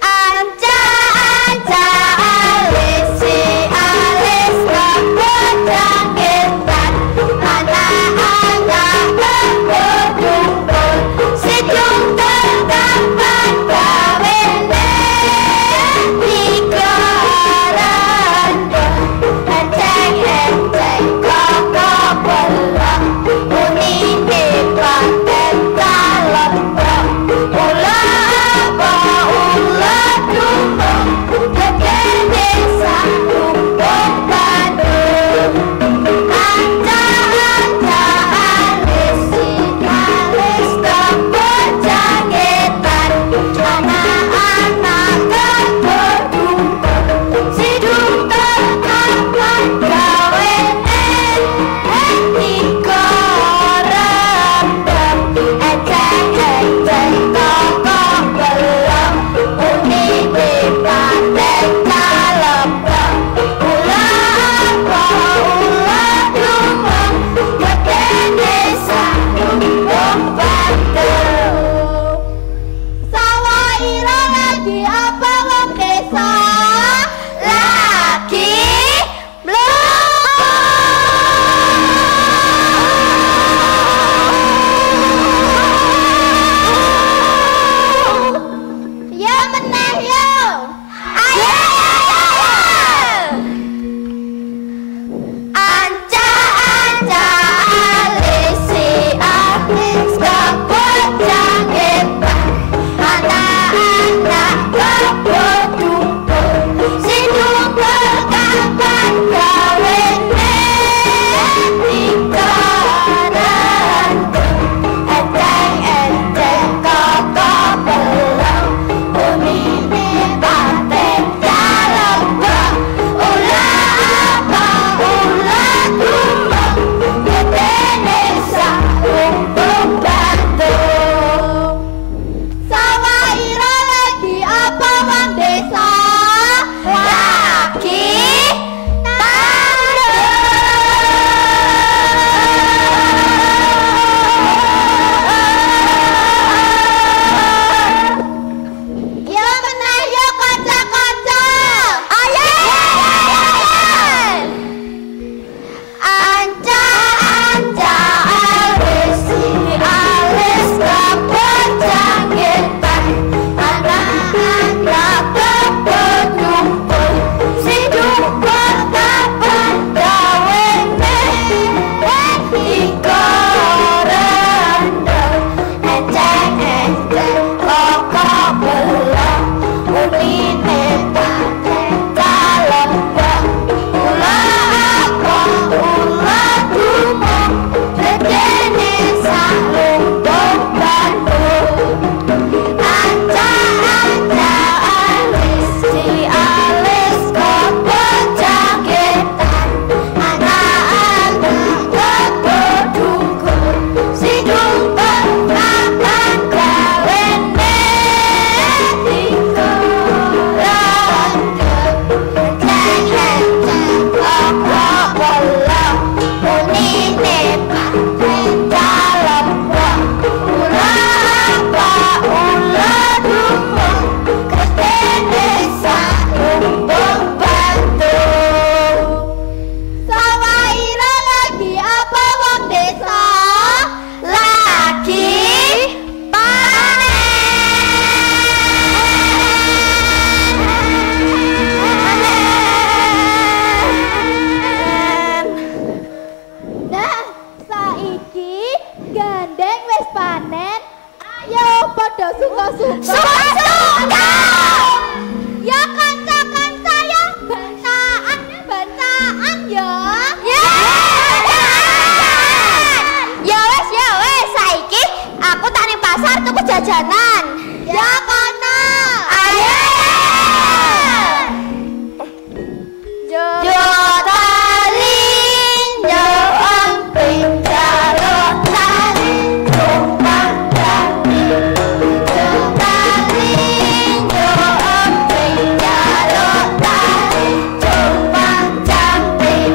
Anca alis si alis kebodang ketan. Anak-anak berkumpul Suka-suka. Ya kanca-kanca ya, bantaan ya. Ya wes, saiki aku tak ning pasar tuku jajanan. Ya kono. Ayo. Jo taling jo amping jaluk tali tumpang tali. Jo taling jo amping jaluk tali tumpang camping.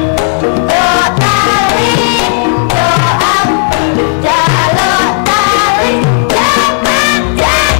Jo taling jo amping jaluk tali tumpang camping.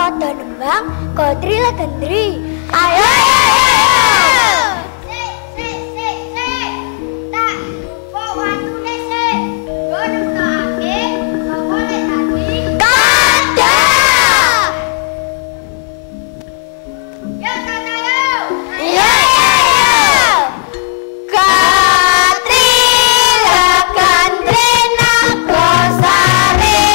padha nembang Godri Legendri. Ayo ayo ayo. Tak kok watune sik. Go nemtokake apa nek tadi? Kada. Ya kada yo. Iya iya iya. Godri Legendri Nagosari.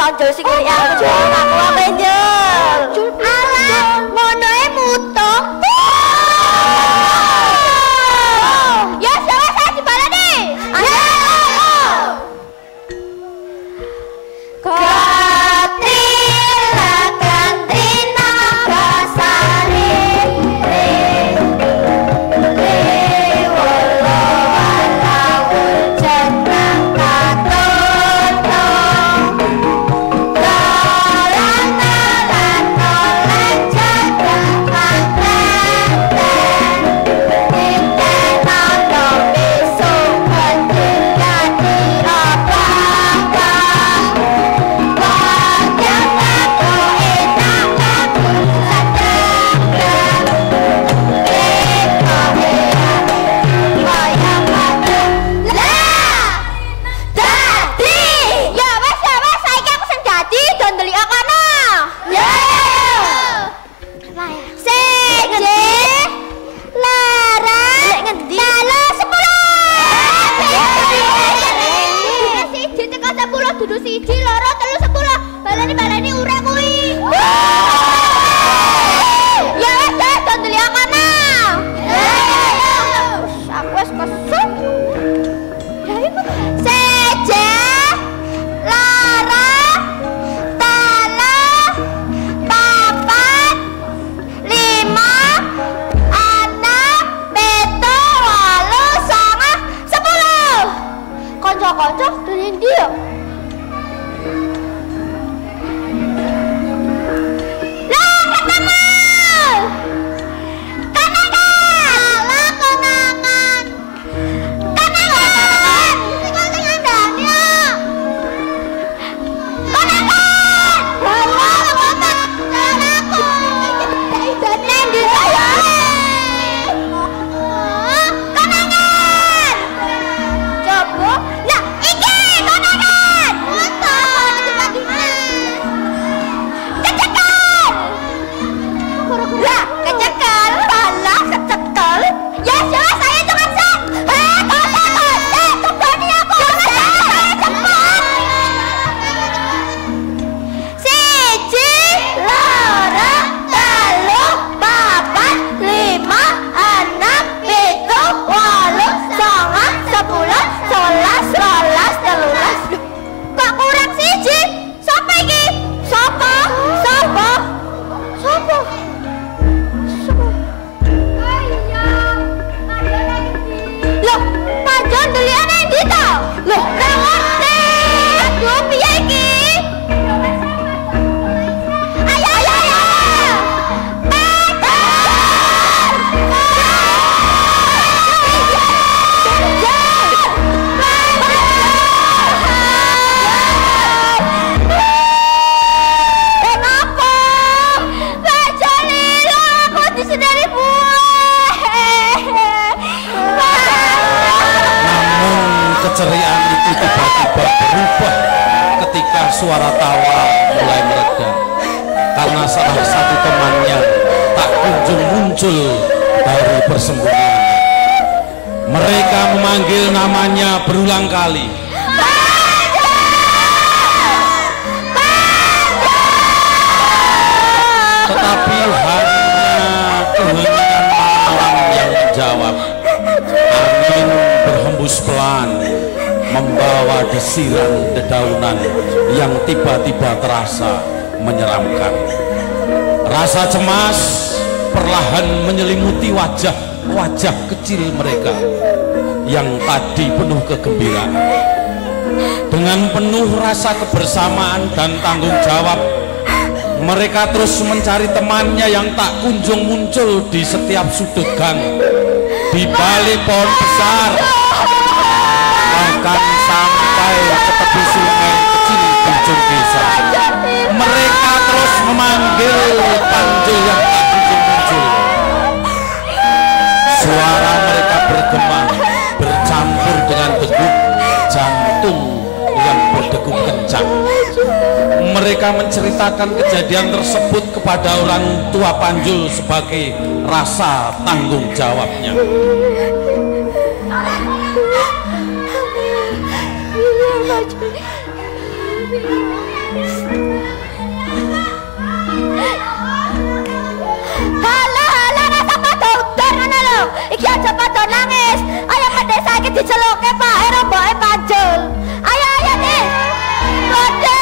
Tanjol sing ngene aku penjel. Alah, ngono e muto. Ya salah saya dibaleni. Ayo. Godri Legendri Nagosari. Kocok dari dia. Lah, ketemu. Kanangan. Lah, kanangan. Kanangan. Sing ngandani ya. Kanangan. Lah, kanangan. Neng di saya. Kanangan. Coba. Nah, iki kanangan. Kecekel. Lah, kecekel. Balah kecekel. Ya sudah saya jangan sah. Kembali aku. Saya cepat. Siji, loro, telu, papat, lima, enam, pitu, wolu, songo, 10, 11, 12, 13. Kok kurang siji? Sopo iki? Sopo? Sopo? Sopo? Sopo? Loh, Panjon delikane ndi to? Loh, ora ngerti. Aduh, piye iki? Ayo, ayo, ayo. Kenapa? Bajalila aku disedari Namun keceriaan itu tiba-tiba berubah ketika suara tawa mulai mereda karena salah satu temannya tak kunjung muncul dari persembunyian. Mereka memanggil namanya berulang kali. Tetapi hanya keheningan malam yang menjawab. Angin berhembus pelan, membawa desiran dedaunan yang tiba-tiba terasa menyeramkan. Rasa cemas perlahan menyelimuti wajah kecil mereka yang tadi penuh kegembiraan. Dengan penuh rasa kebersamaan dan tanggung jawab, mereka terus mencari temannya yang tak kunjung muncul di setiap sudut gang, di balik pohon besar, bahkan sampai ke tepi sungai kecil di ujung desa. Mereka terus memanggil Panjul yang tak kunjung muncul. Suara mereka bergema, bercampur dengan degup jantung yang berdegup kencang. Mereka menceritakan kejadian tersebut kepada orang tua Panjul sebagai rasa tanggung jawabnya. Iki aja padha nangis. Ayo medhek saiki diceluke Pak romboke Panjul. Ayo nih. Bodhe.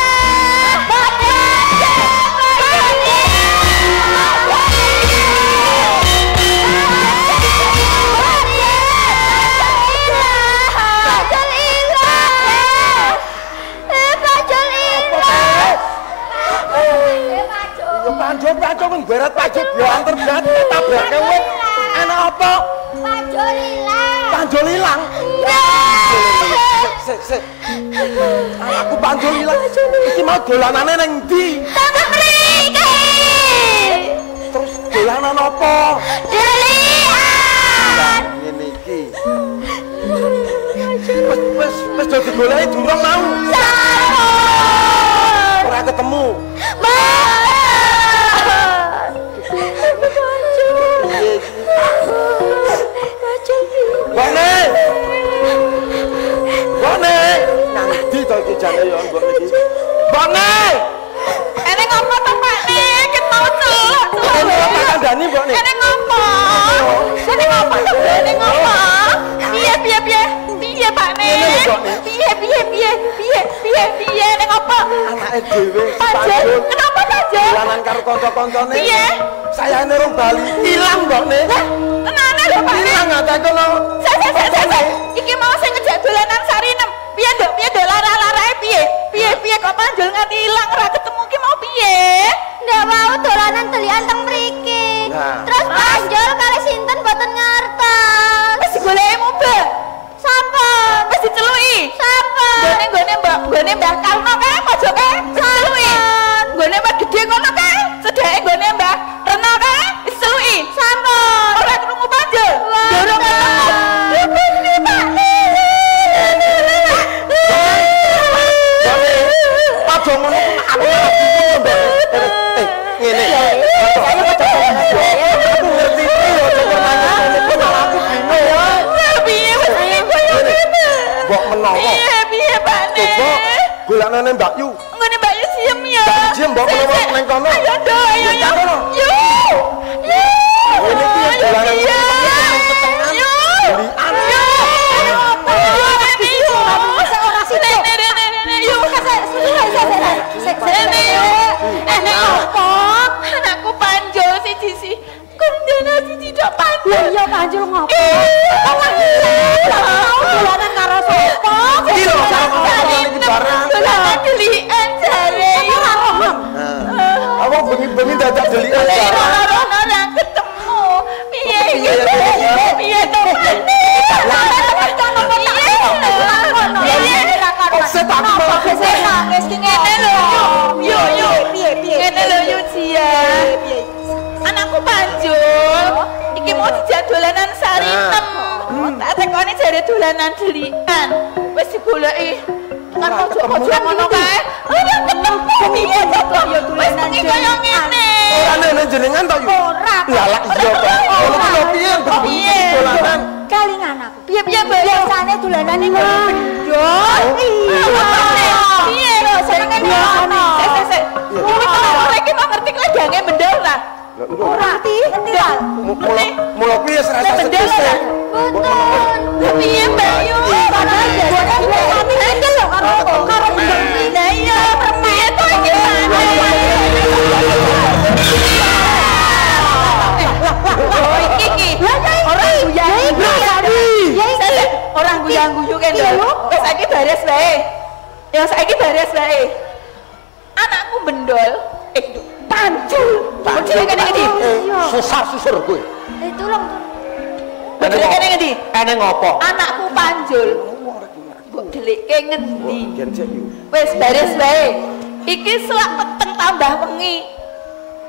Panjul kan berat Panjul diantar berat tabrake wit. Enak apa? Panjul ilang. Panjul ilang? Sik. Anakku Panjul ilang. Iki mau dolanane ning ndi? Nang mriki. Terus dolanan apa? Delian. Ngene iki. Wes do digoleki durung mau. Sampun. Ora ketemu. Bone, nanti to iki jane ya mbok iki. Bone. Ene ngopo to Pak nek ket mau celuk. Ene apa kandhani mbok nek? Ene ngopo? Ene ngopo to ene ngopo? Piye Pak nek? Piye ene ngopo? Anake dhewe Panjul. Kenapa Panjul? Dolanan karo kanca-kancane. Piye? Sayane rong bali. Ilang mbok nek. Tenane lho Pak. Ilang ate kono. Sik. Iki mau sing ngejak dolanan sarinem. Piye nduk lara-larae piye kok Panjul nganti ilang ora ketemu ki mau piye? Ndak mau dolanan delian teng mriki. Terus Panjul kali sinten boten ngertos. Wis goleki mobil. Sampun. Wis diceluki. Sampun. Nggone Mbah Kalno kae pojoke diceluki. Nggone Mbah Gedhe ngono kae cedhake nggone Mbah Reno kae diceluki. Sampun. Ora krungu Panjul. Durung ketemu. Aja ngono aku ngene. Aku ngerti yo aja aku bingung ya. Piye wis koyo ngene. Mbok menawa. Piye Pak nek. Coba golanane Mbak Yu. Ngene Mbak Yu siem ya. Siem mbok menawa nang kono. Ayo do ayo. Yu. Ngene iki dolanan nang petengan. Belian. Anakku Panjul siji kondene siji tok Panjul. Iya Panjul ngopo? Mau dolanan karo sapa? Iki lho karo iki barang. Dolanan delian jare. Apa bengi-bengi dadak delian barang. Ora ketemu. Piye to Panjul? Anakku Panjul, iki mau dijak dolanan sarinem. Tak tekoni jare dolanan delian. Wis digoleki Kan pojok-pojok ngono kae. Ora ketemu piye coba ya dolanan kaya ngene. Ora nene jenengan to yo. Ora. Ya lak iya Pak. Ngono ku lho piye piye dolanan. Kalingan aku. Piye-piye biasane dolanane ngono bendol. Piye lho senenge ngono. Sik. Ora iki kok ngerti kledange bendol ta? Ora ngerti. Mula piye serasa bendol ta? Betul. Piye Mbak Yu? Padahal biasane kami handel lho karo bendol. Lah iya, piye to iki? Orang guyang-guyu kan lho. Wis saiki beres wae. Ya saiki beres wae. Anakku bendol, pancul. Pancul kene ngendi? Susar-susur kowe. Tolong. Kene kene ngendi? Kene ngopo? Anakku panjul. Mbok delikke ngendi? Wis beres wae. Iki selak peteng tambah wengi.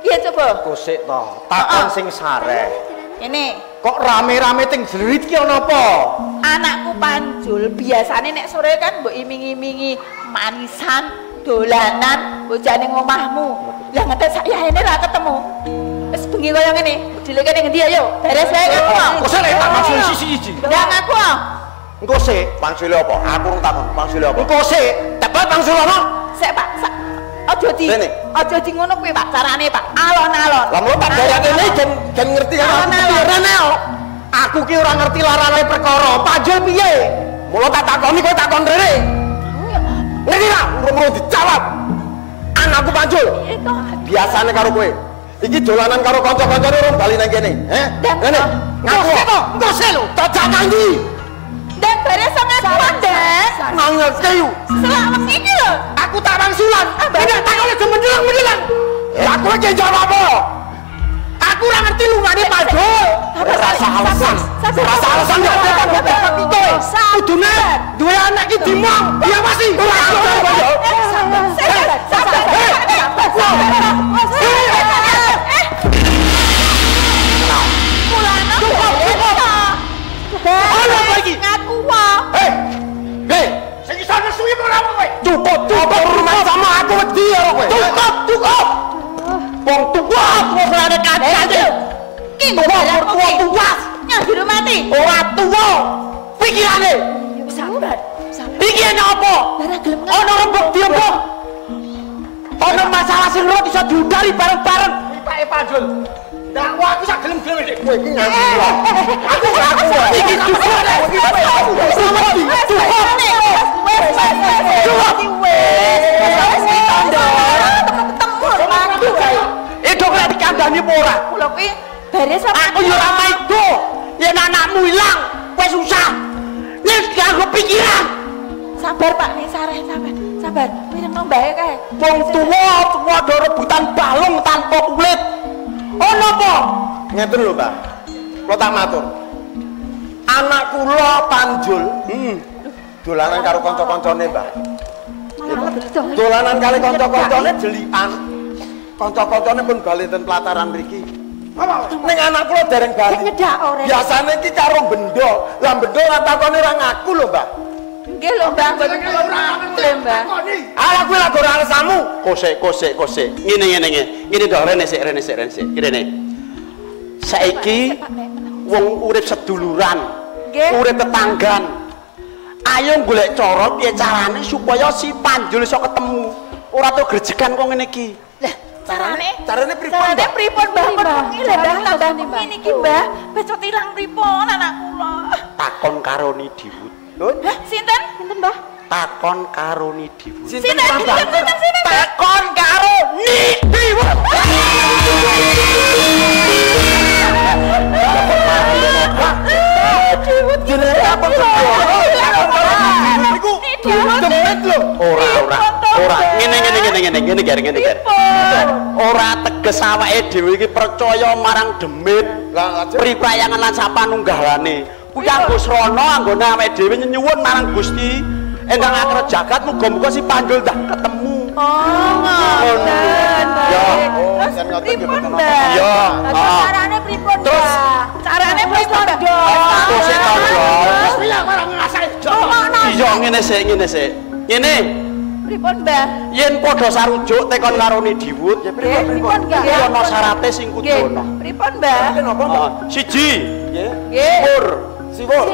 Piye coba? Kosik to, takon sing sareh. Ini kok rame-rame ting jerit ki ana apa? Anakku panjul biasane nek sore kan mbok iming-imingi manisan, dolanan, bojane ngomahmu. Lah ngetes saya ini ra ketemu. Wis bengi kaya ngene, dileke ning endi ayo? Beres wae kan. Kosik lek tak maksud siji-siji. Ndak ngaku ah. Engko sik, pangsule apa? Aku rung takon, pangsule apa? Engko sik, tepat pangsule apa? Sik Pak, aja di ngono kuwi Pak, carane Pak. Alon-alon. Lah mulo tak gaya kene jen ngerti kan. Rene aku ki ora ngerti larane perkara. Panjul piye? Mulo tak takoni kowe takon rene. Ngerti ra? Urung dijawab. Anakku Panjul. Biasane karo kowe. Iki dolanan karo kanca-kancane urung bali nang kene. Ngene. Ngaku kok. Engko sik lho, tak janji. Dan beres ngaku Ndek. Ngerti yo. Selak wengi iki lho. Aku tak wangsulan. Tidak takone gemendelang-mendelang. Lah kowe ki jawab apa? Aku ora ngerti lungane Panjul. Rasa alasan. Rasa alasan ya bapak iki. Kudune duwe anak iki dimong. Iya pasti. Ngaku wae. Hei, sing iso nesu iki ora kowe. Cukup rumah sama aku wedi ya kowe. Cukup. Wong tuwa ngene kancane. Ki tuwa. Nyabir mati. Ora tuwa. Pikirane. Sabar. Iki ana apa? Ana rembug diembuk. Ana masalah sing ora bisa diundari bareng-bareng. Pak Panjul. Lah aku sak gelem-gelem nek kowe iki ngaku. Aku iki cukup. Itu kok dikandani apa ora? Lho kuwi beres aku yo ora maido. Yen anakmu ilang, kowe susah. Nek gak pikiran. Sabar Pak, nek sareh sabar. Mirengno mbae kae. Wong tuwa do rebutan balung tanpa kulit. Ono apa? Ngeten lho, Mbak. Kula tak matur. Anak kula Panjul, dolanan karo kanca-kancane, Mbak. Dolanan kali kanca-kancane jelikan. Kanca-kancane pun bali ten pelataran mriki. Ning anak kula dereng bali. Biasane iki karo bendol. Lah bendol ora takone ora ngaku lho, Mbak. Nggih lho, Mbak. Mboten kula ora ngaku lho, Mbak. Ala kuwi lak ora alasanmu. Kosek. Ngene to, rene sik. Kene. Saiki wong urip seduluran. Urip tetanggan. Ayo golek cara piye carane supaya si Panjul iso ketemu. Ora to grejekan kok ngene iki. Lah, carane pripun? Carane pripun, Mbah? Wengi lho, Mbah, tambah ngene iki, Mbah. Becot ilang pripun anak kula? Takon karo Nidiwut. Hah, sinten? Sinten, Mbah? Takon karo Nidiwut. Sinten? Takon karo Nidiwut. Nidiwut jenenge apa to? Demet lho. Ora. Ngene Ger. Ora teges awake dhewe iki percaya marang demit. Priprayangan lan sapanunggalane. Kuwi kanggo srana anggone awake dhewe nyuwun marang Gusti Endang Akra Jagat muga-muga si Panjul dah ketemu. Ngoten. Ya, pripun, Mbah? Iya. Carane pripun, Mbah? Carane pripun, Mbah? Terus marang ngasih. Iya ngene sik. Ngene. Pripun, Mbah? Yen padha sarujuk tekon karone diwut, ya pripun? Iki ana syarate sing kudu ana. Pripun, Mbah? Napa, Mbah? Siji. Nggih. Siwur.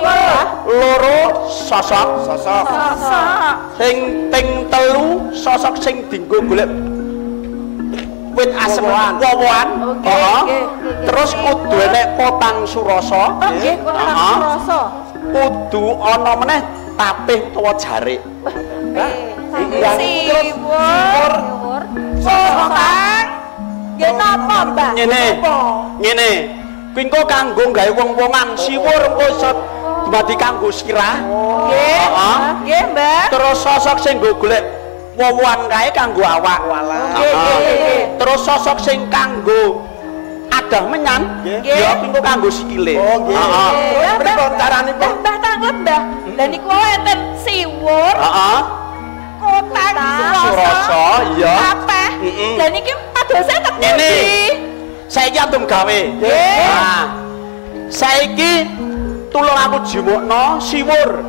Loro sosok. Sing ping telu sosok sing dienggo golek wit asem wowoan. Terus kudu enek potang surasa. Nggih, potang surasa. Kudu ana meneh tapih utawa jarik. Siwur. Potang. Nggih napa, Mbah? Ngene. Kuwi engko kanggo gawe wong-wongan. Siwur engko iso dadi kanggo sirah. Nggih. Nggih, Mbah. Terus sosok sing nggo golek wowoan kae kanggo awak. Nggih. Terus sosok sing kanggo adah menyan ya engko kanggo sikile. Oh nggih. Pripun caranipun? Mbah tanglet, Mbah. Lah niku enten siwur. Heeh. Kotang surasa iya. Apeh. Lah niki padose teng ngene. Saiki antum gawe. Nah. Saiki tulung aku jumukno siwur.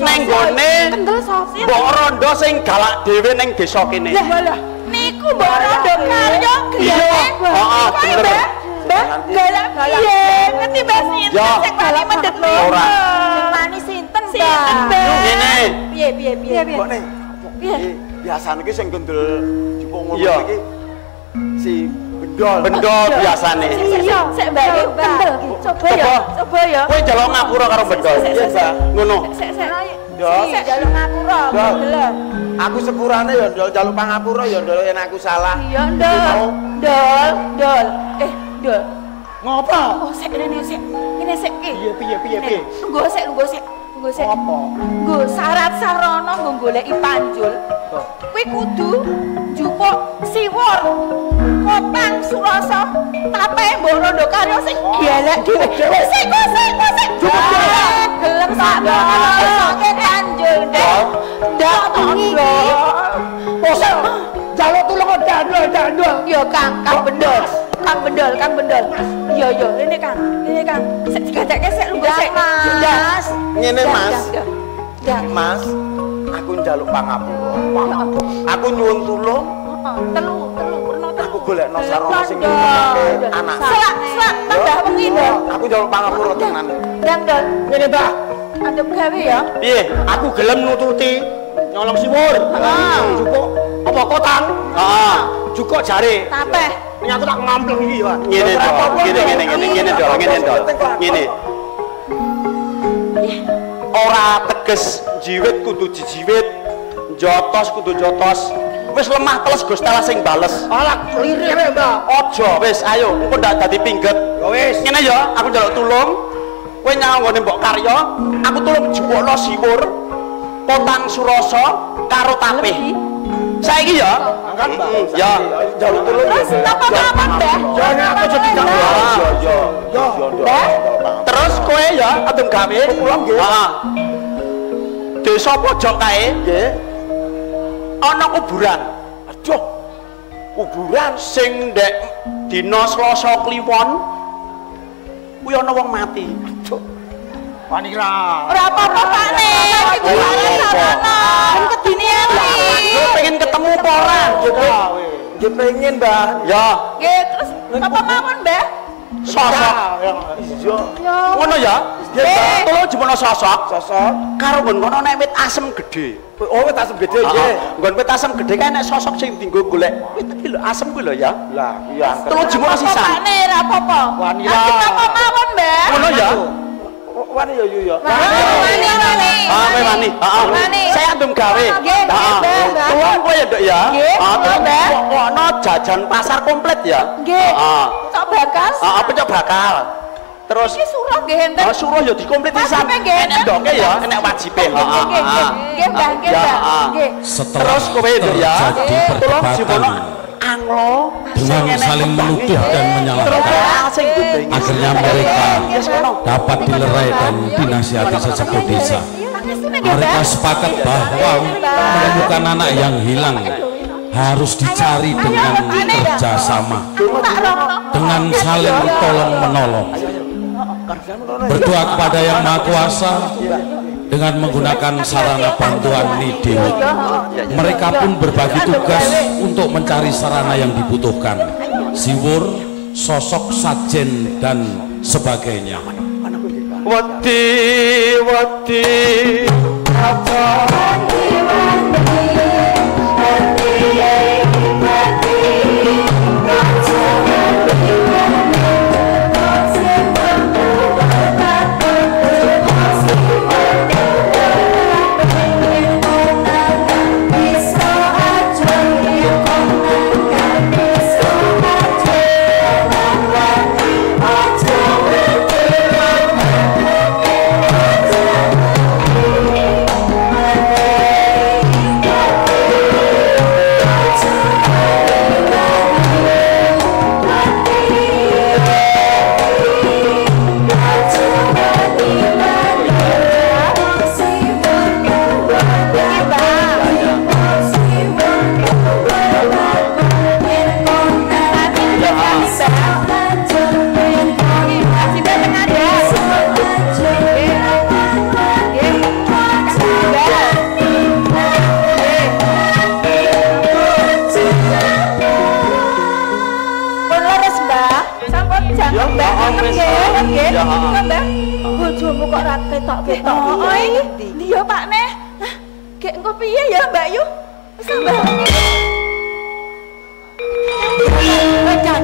Neng gone kendel sasi. Mbok rondo sing galak dhewe ning desa kene. Lah niku mbok rondo karya iya. Heeh, bener. Mbah, galak piye? Ngerti Mbah sinten sing paling mendhet ora. Sing wani sinten, Mbah? Ngene. Piye? Kok ning? Piye? Biasane ki sing kendel jupuk ngono iki si bendol biasane. Sik Mbah, kendel. Coba ya. Kowe njaluk ngapura karo bendol. Iya, Mbah. Ngono. Sik njaluk ngapura, bendol. Aku sepurane ya ndol njaluk pangapura ya ndol yen aku salah. Iya, Ndol. Ndol. Ndol. Ngopo? Oh, sik ngene sik. Ngene sik iki. Piye? Tunggu sik. Apa? Nggo syarat sarana nggo goleki panjul. Kuwi kudu njupuk siwur. Kopang surasa, tapeh mbok rondo karya sing dialek dhewe. Sik. Gelem sak soke panjul. Ndak iki. Bosok jaluk tulung dandul. Yo Kang Bendol. Yo, ini Kang. Sik digadekke sik lungguh sik. Mas. Ngene Mas. Mas, aku njaluk pangapura. Aku nyuwun tulung. Telu, purna telu. Aku golekno sarana sing ngene anak. Selak, tambah wengi Ndol. Aku njaluk pangapura tenan. Ndol. Ngene ta. Adem gawe ya. Piye? Aku gelem nututi nyolong siwur. Jupuk apa kotang? Heeh. Jukuk jare. Tapeh. Ini aku tak ngampleng iki, Pak. Ngene Dol. Ngene. Ora teges jiwit kudu jijiwit, jotos kudu jotos. Wis lemah teles Gustalah sing bales. Alah, lirih wae, Mbak. Aja, wis ayo, engko ndak dadi pingget. Ya wis. Ngene ya, aku njaluk tulung. Kowe nyang nggone mbok karya, aku tulung jupukno siwur, potang surasa karo tapih. Saiki ya. Angkat, Mbak. Ya, njaluk tulung. Terus napa-napa, Mbah? Jane aku jadi jawab. Yo. Terus kowe ya adem gawe. Pulang nggih. Heeh. Desa pojok kae nggih. Ana kuburan. Aduh. Kuburan Sing ndek dina Selasa Kliwon kuwi ana wong mati. Aduh. Panira. Ora apa-apa, Pak Ne. Iki kuwi sarana. Kedine Kowe pengen ketemu apa ora? Nggih pengen, Mbah. Ya, Nggih, terus apa mawon, Mbah? sosok. Iya. Ngono ya? Nggih. Tulung jupukno sosok Sosok. karo nggon kono nek wit asem gedhe. Oh, wit asem gede nggih. Nggon wit asem gedhe kae nek sosok sing dienggo golek wit iki lho asem kuwi lho ya. Lah, iya. Tulung jupukno Pak sisan. Ne, ora apa-apa. Wanira. Apa mawon, Mbah? Ngono ya? Wani ya yu ya. Wani. Ah, kowe wani. Heeh. Wani. Saya andum gawe. Nggih, Mbah. Tulung kowe ya, Nduk ya. Nggih, Mbah. Ono jajan pasar komplit ya. Nggih. Heeh. Cok bakal. Heeh, pecok bakal. Terus Iki suruh nggih enten. suruh ya dikomplit pisan. Wajibe nggih enten. Enek ndoke ya, enek wajibe. Nggih, Mbah. Nggih, Mbah. Nggih. Setelah Terus kowe Nduk ya. terjadi Tulung jiwono perdebatan anglo dengan saling menuduh dan menyalahkan, akhirnya mereka dapat dilerai dan dinasihati sesepuh desa. Mereka sepakat bahwa menemukan anak yang hilang harus dicari dengan kerjasama, dengan saling tolong menolong. Berdoa kepada Yang Maha Kuasa dengan menggunakan sarana bantuan Nidewut. Mereka pun berbagi tugas untuk mencari sarana yang dibutuhkan, siwur, sosok sajen dan sebagainya. Wati bojomu kok ra ketok-ketok. Iya Pak Neh. Gek engko piye ya Mbak Yu? Wis Mbak. Becak.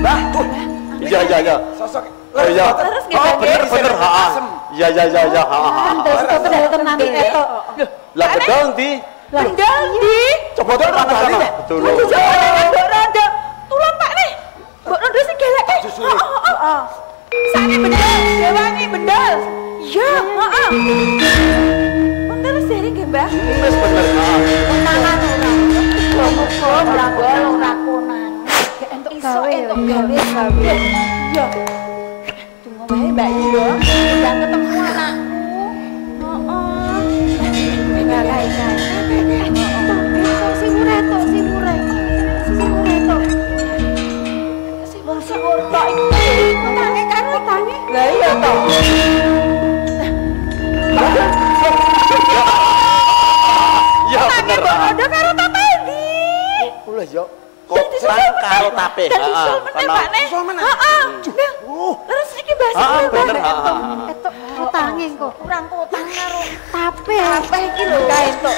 Mbah. Iya. Sosok. Iya. Oh bener. Iya. Terus kok bener tenan ketok. Lah bedol ndi? Bendal ndi? Coba tok randane. Betul. Rondo. Tulung Pak Nih. Mbok rondo sing gelek. Heeh. Sane bendal, dewangi bendal. Iya, heeh. Bener sering nggih, Mbah? Wis bener, heeh. Konangan ora. Muga ora konangan. Gek entuk gawe. Iya. Tunggu wae Mbak Yu yo. Udah ketemu anakku. Heeh. Enggak. Siwur tok iki. Tangi karo tangi. Lah iya to. Ya bener. Ada karo tape ndi? Lah yo. Kok karo tape. Heeh. Heeh. Terus iki bahasa bener. Etuk tangi kok. Kurang kotang karo tape. Tape iki lho kae entuk.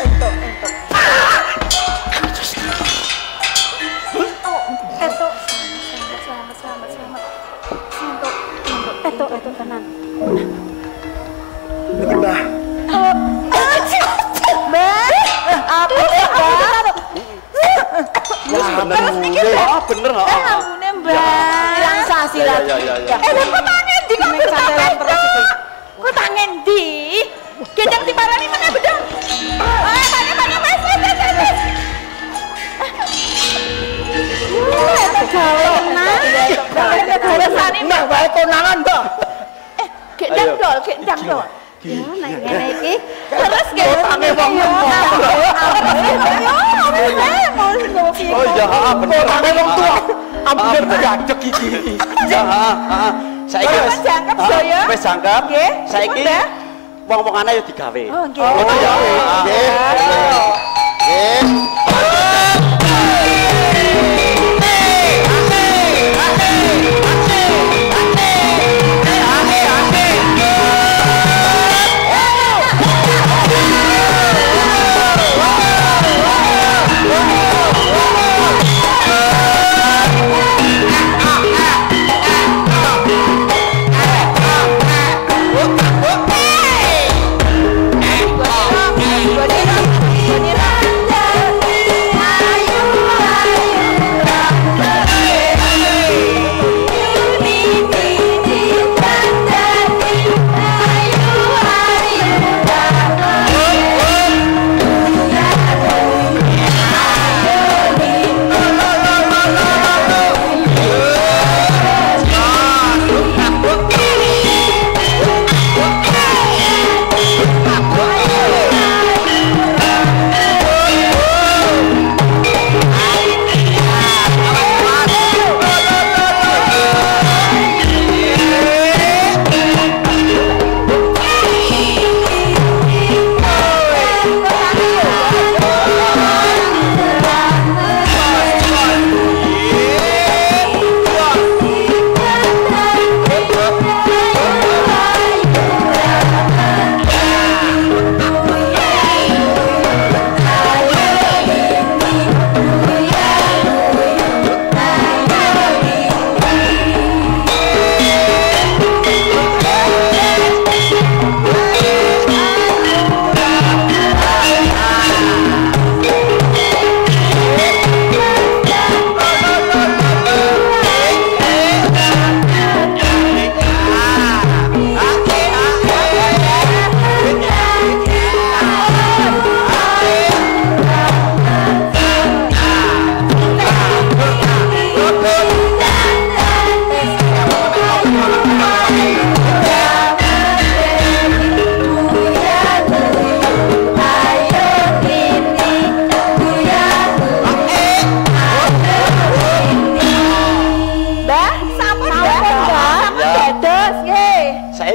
Etuk tenan. Mbah. Mbah. Apa Mbah? Bener. Ambune Mbah. Relaksasi lah. Iya. Kok tangen ndi kok Kok tangen ndi? Gedang diparani meneh bedang. Tangen wes. Mbak wae konangan, Mbak. Gek ndang dol. Ya nek ngene iki terus ge tange wong Oh iya, bener. Tange wong tua. Ampun gajek iki. Ya, heeh. Saiki wis jangkep yo ya. Wis jangkep. Saiki wong-wongane yo digawe. Oh nggih. Nggih.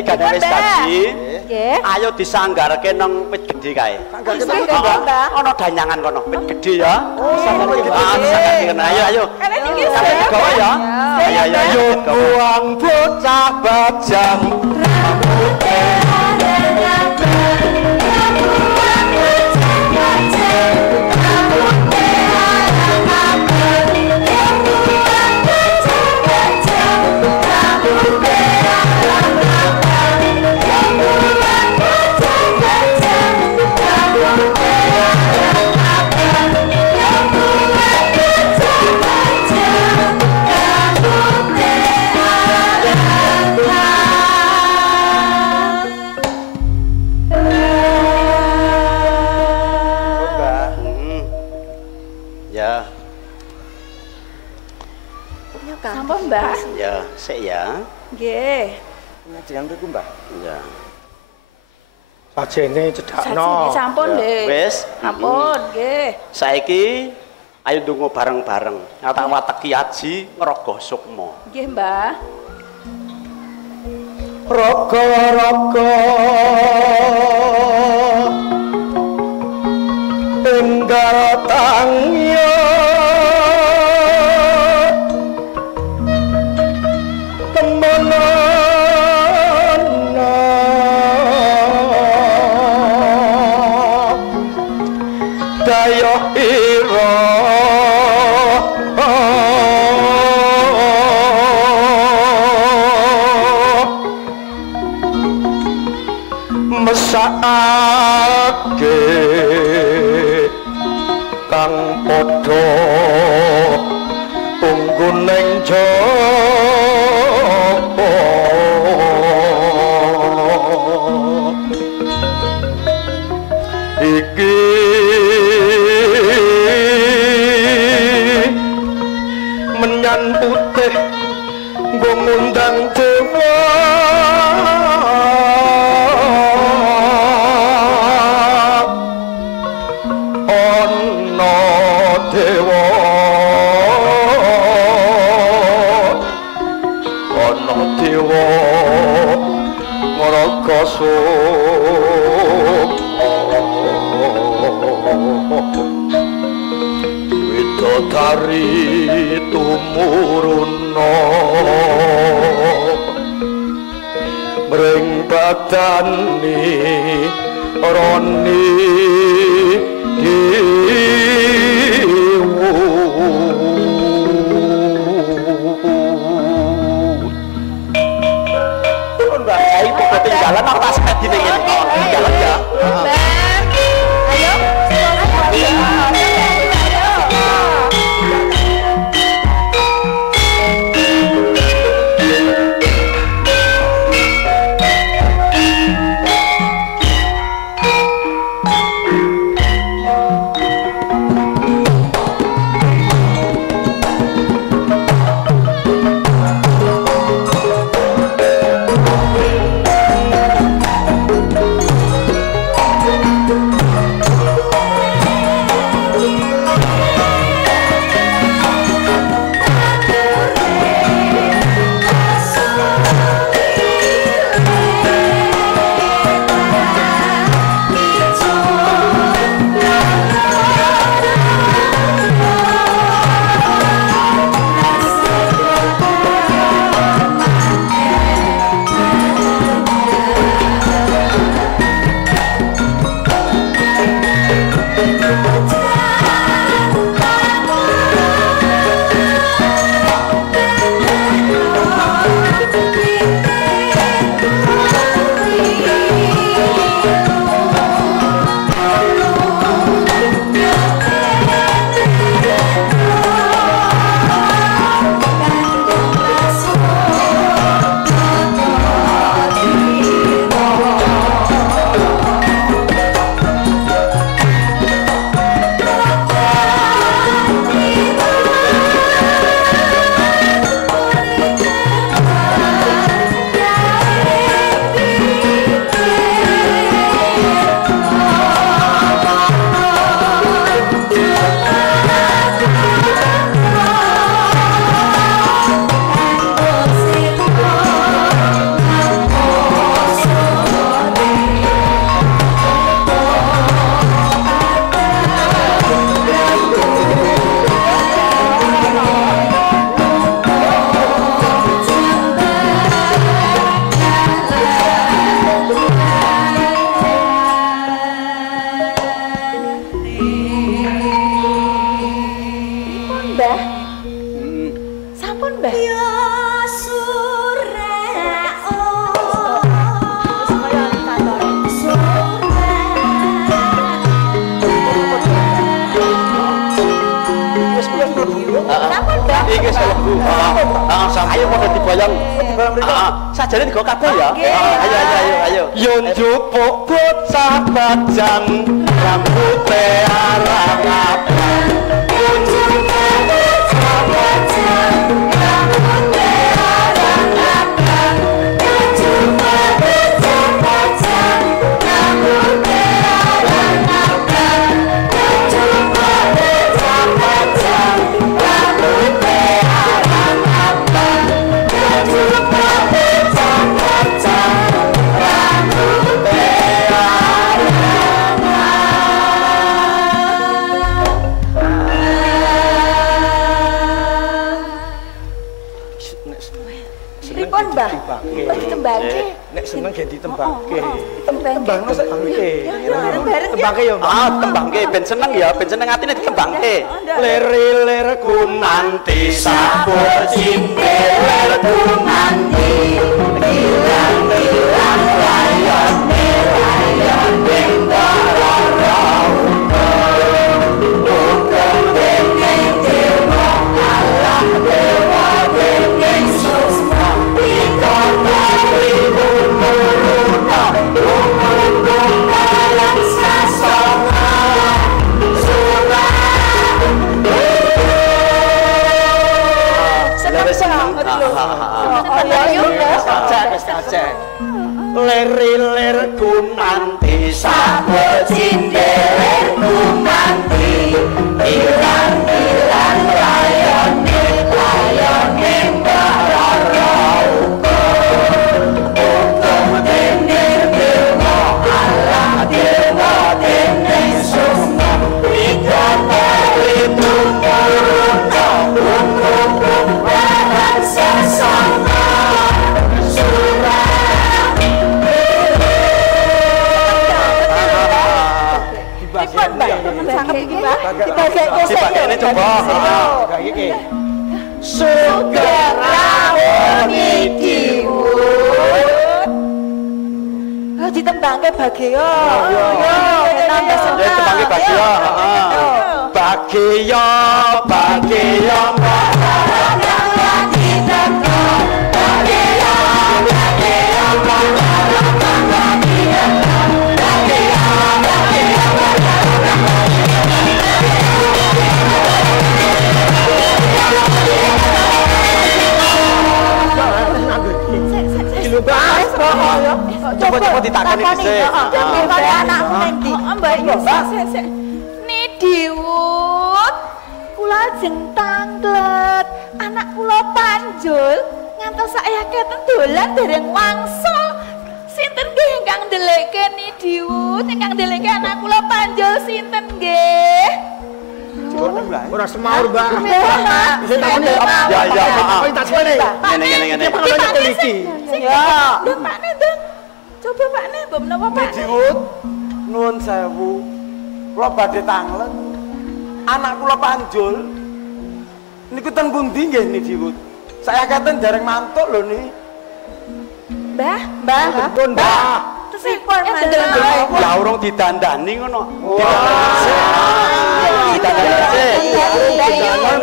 gane wis dadi. Nggih. Ayo disanggarke nang wit gedhe kae. Sanggarke, Mbah. Ana danyangan kono, wit gedhe ya. Sanggarke. Ayo. Kalian iki digawa ya. Ayo buang bocah bajang. Sampun, Mbah. Ya, sik ya. Nggih. Ngajengan mriku, Mbah. Ya. Sajene cedhakno. Sampun, Dik. Wis, Sampun, nggih. Saiki ayo ndonga bareng-bareng. Tak wateki aji ngrogoh sukma. Nggih, Mbah. Raga-raga enggal tangya mesake kang padha ungguning jaba iki menyan putih nggo ngundang dewa Widodari tumuruna mring badani roni dewu Mbak Kiai kok ketinggalan apa tas dine ngene kok ketinggalan ya. wis lebu. Ayo padha diboyong. Sajane digo kabeh ya. Ayo. Yo njupuk bocah bajang rambuté arang-arang. Ditembangke. Nek seneng ge ditembangke. Tembangno sak tembangke. Tembangke yo. Tembangke ben seneng ya, ben seneng atine ditembangke. Lir kunanti sabur cimpe kunanti. Ilang layon ning darara. Hukum ning dewa Allah dewa ning susma. Lir kunanti sabur cindere kunanti ilang layone barara hukum dening dewa Allah dewa dening susma wigata tumuruna hukum barang sasana Dibagekne coba. Sugarawoni diwut. Ditembangke Bageo. Nambah seneng. Ditembangke Bageo, heeh. Bageo. Coba ditakoni dhisik. Coba anakmu endi? Mbak yo, sik. Nidiwut. Kula jeng tanglet. Anak kula panjul ngantos saya keten dolan dereng wangsul. Sinten nggih ingkang ndelekke Nidiwut? Ingkang ndelekke anak kula panjul sinten nggih? Ora semaur, Mbak. Ya, maaf. Ngene. Ya. Ndang Pak Nendang. Coba Pak Nen, mbok menapa Pak? Nidiwut nuwun sewu. Kula badhe tanglet. Anak kula panjul. Niku ten pundi nggih Nidiwut? Saya keten dereng mantuk lho ni. Mbah. Sipun Ya urung didandani ngono.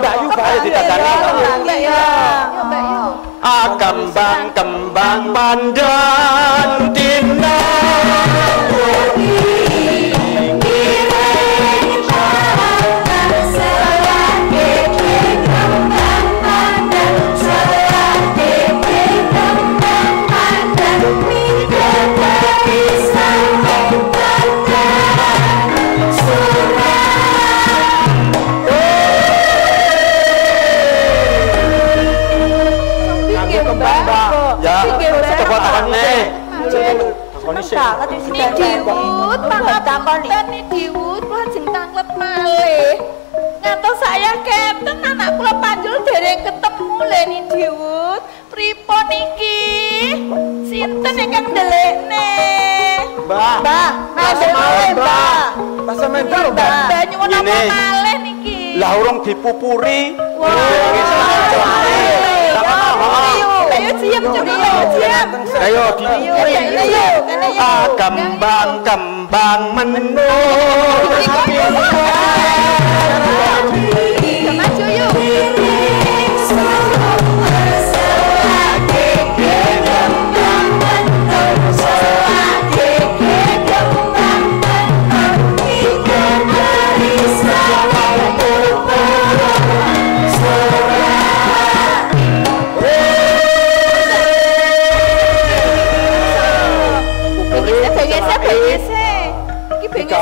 Mbak Yu bae didandani. Kembang pandan dina Nidiwut, pangapunten Nidiwut, kula jeng tanglet malih. Ngantos saya keten anak kula panjul dereng ketemu le Nidiwut. Pripun iki? Sinten ingkang ndelekne? Mbah, Pas mental, Mbah. Mbah nyuwun apa malih niki? Lah urung dipupuri. Ayo kembang menur. Maju yuk.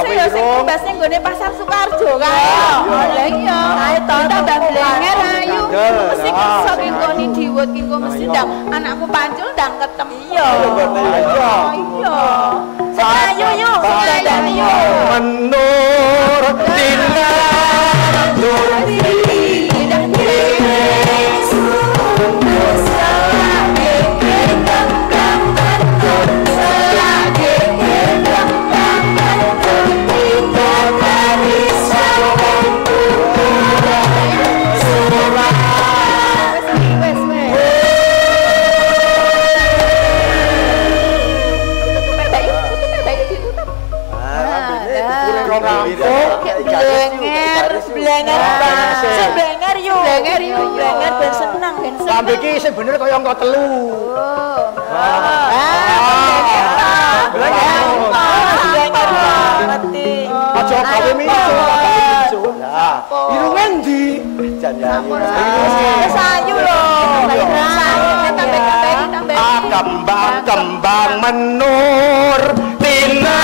Kene ya sing tumbas ning gone Pasar Sukarjo kae. Lah iya. Ayo to tambah blenger ayu. Mesti kersa ki nggone diwut ki kok mesti ndang anakku pancul ndang ketemu. Iya. Iya. Ayo yo, ayo. Menur tina nur Blenger ben seneng ben seneng. Lambe iki sing bener kaya angka 3. Aja gawe micu. Irunge ndi? Wis ayu lho. Kembang-kembang menur tina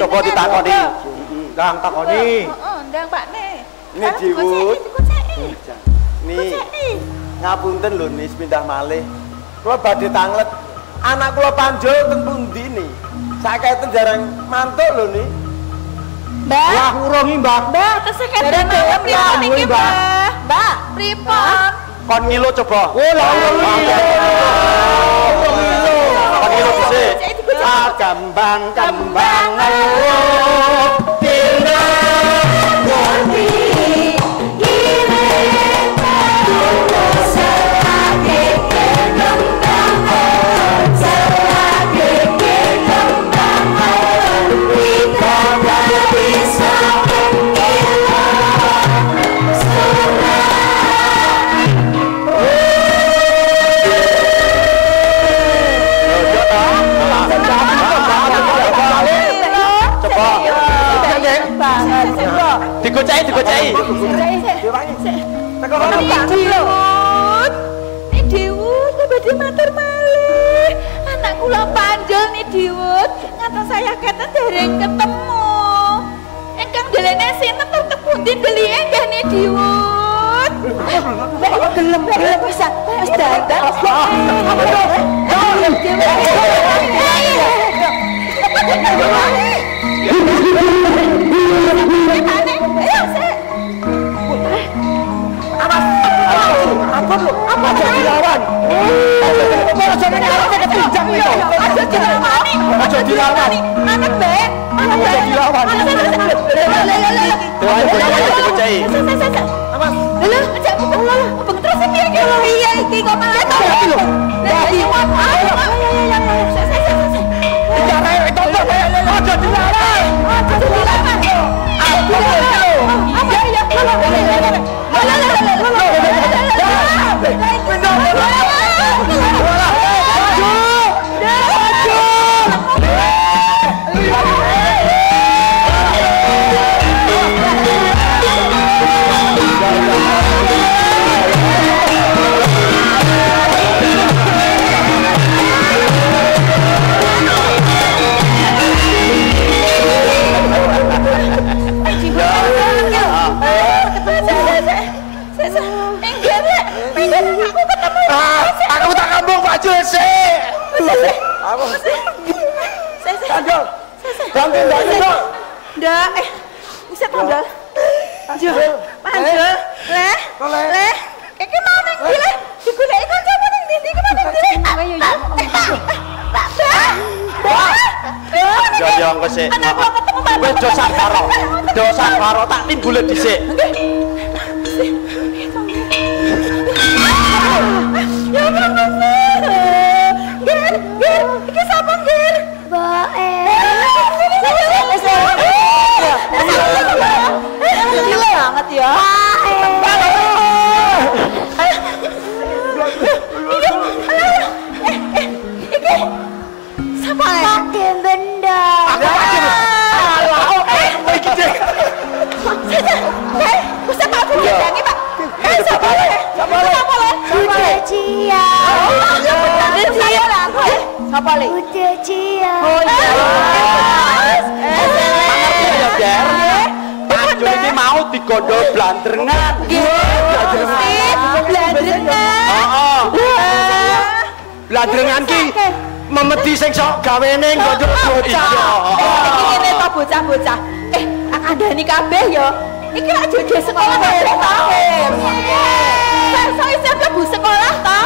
coba ditakoni. Kang takoni. Heeh, ndang Pakne. Ini Diwut. Nih. Ngapunten lho nis pindah malih. Kula badhe tanglet. Anak kula Panjul teng pundi nih? Saketen jarang mantuk lho nih. Mbak. Wah urungi, Mbak. Mbak, tesih kenten pripun niki, Mbak? Mbak, pripun? Kon ngilu coba. Oh, lha kon ngilu dhisik. Kembang-kembang tina digocai. Nih Diwut, badhe matur malih. Anak kula Panjul nih Diwut, ngaten saya keten dereng ketemu. Engkang delene sinten tetep pundi delike nggih nih Diwut. Gelem wis dateng. Apa jadi lawan? Aja dilawan. Anak baik. Aja dilawan. Digocai. Awas. Lho, aja beng terus piye iki? Iya iki kok malah to. Lah iya ayo. Bicara itu aja dilawan. Aja dilawan. Aku apa ya? Aku tak kampung Pak Jul sih. Apa? Panjul. Ganti ndak kira. Ndak, bisa tandal. Panjul. Leh. Iki mau ning ndi le? Digoleki kancamu ning ndi iki mau ning ndi? Ya engko sik. Wis dosa karo tak timbule dhisik. Ya Allah. Gir, iki sapa Gir? Bae. Gila banget ya. Bisa Pak Bujangi Pak. Siapa le? Bude Cia. Bude Cia lah. Siapa le? Bude Cia. Oh iya. Ya, Panjul ini mau digondol blandrengan. Blandrengan. Blandrengan ki memedi sing sok gawene gondol bocah. Iki ngene to bocah-bocah. Kandhani kabeh ya. Iki lak jodhe sekolah kabeh to. Saya isih mlebu sekolah to.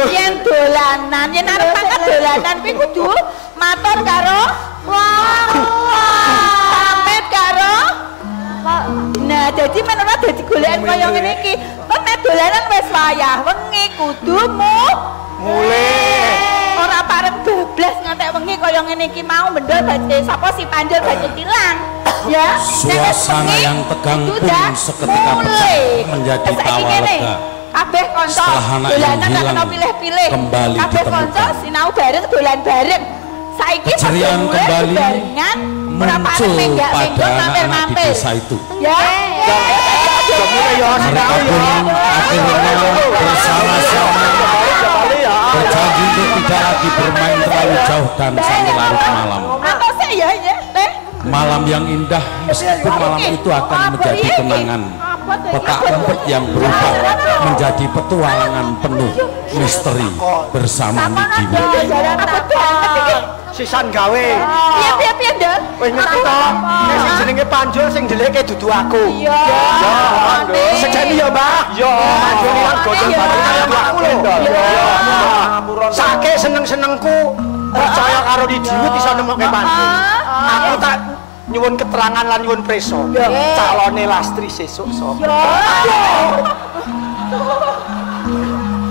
Yen dolanan, yen arep mangkat dolanan kuwi kudu matur karo pamit karo. Nah, jadi menurut dadi goleken kaya ngene iki, nek dolanan wis wayah wengi kudu mulih. Ora pareng bablas ngantek wengi kaya ngene iki mau mendol badhe sapa si Panjul badhe tilang. Ya, suasana yang tegang pun seketika pecah menjadi tawa lega. Kabeh kanca dolanan tak kena pilih-pilih. Kabeh kanca sinau bareng dolan bareng. Saiki keceriaan kembali muncul pada anak-anak di desa itu. Ya. Mereka pun akhirnya bersama-sama berjanji untuk tidak lagi bermain terlalu jauh dan sampai larut malam. Malam yang indah meskipun malam itu akan menjadi kenangan. Petak umpet yang berubah menjadi petualangan penuh misteri bersama Niki. Sisan gawe. Piye Nduk? Wis ngerti to. Nek sing jenenge Panjul sing ndeleke dudu aku. Iya. Sejane ya, Mbah. Yo, Panjul lan godhong bareng kaya aku lho. Sake seneng-senengku percaya karo Didiwit iso nemokke Panjul. Aku tak nyuwun keterangan lan nyuwun preso. Calone Lastri sesuk sapa?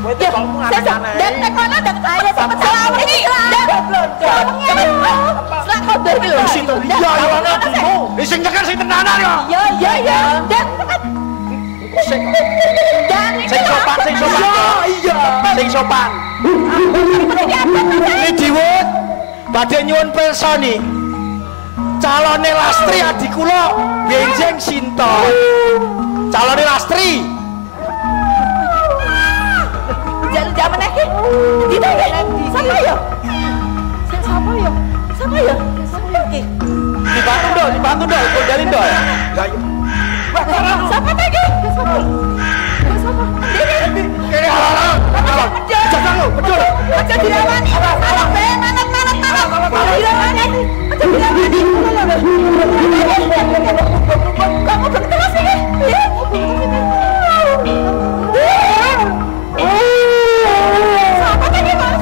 Dan tekono dan saya sama salah ini. Selak kober iki lho. Iya, ya anakmu. Wis sing nyekel sing tenanan ya. Ya. Dan sing sopan. Iya. Sing sopan. Ini Diwit badhe nyuwun pirsa nih. Calone Lastri adik kula benjing Sinta. Calone Lastri. Jaman iki. Siapa ya? Dibantu dong, godalin dong. Siapa lagi? Kene halang. Jaga lu, betul. Aja dirawani. Manat. Dirawani. Aja dirawani. Kamu bertemu sini. Siapa tadi Bang?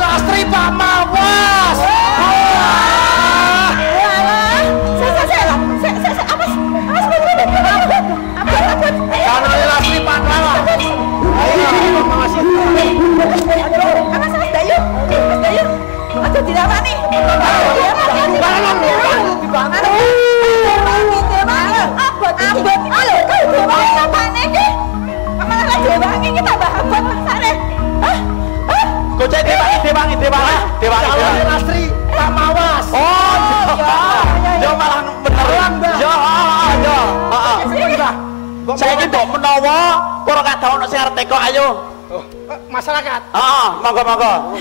Lastri Pak Mawas. Calone Lastri Pak Mawas. Dayu. Aja dirawani. Abot. Halo, apane iki? Malah lagi dewangi iki tambah abot maksane. Gocek dewangi. Calone Lastri Pak Mawas. Oh, ya malah beneran, Mbak. Ya. Saiki mbok menawa para kada ono sing arep teko ayo. Masyarakat. Heeh, monggo.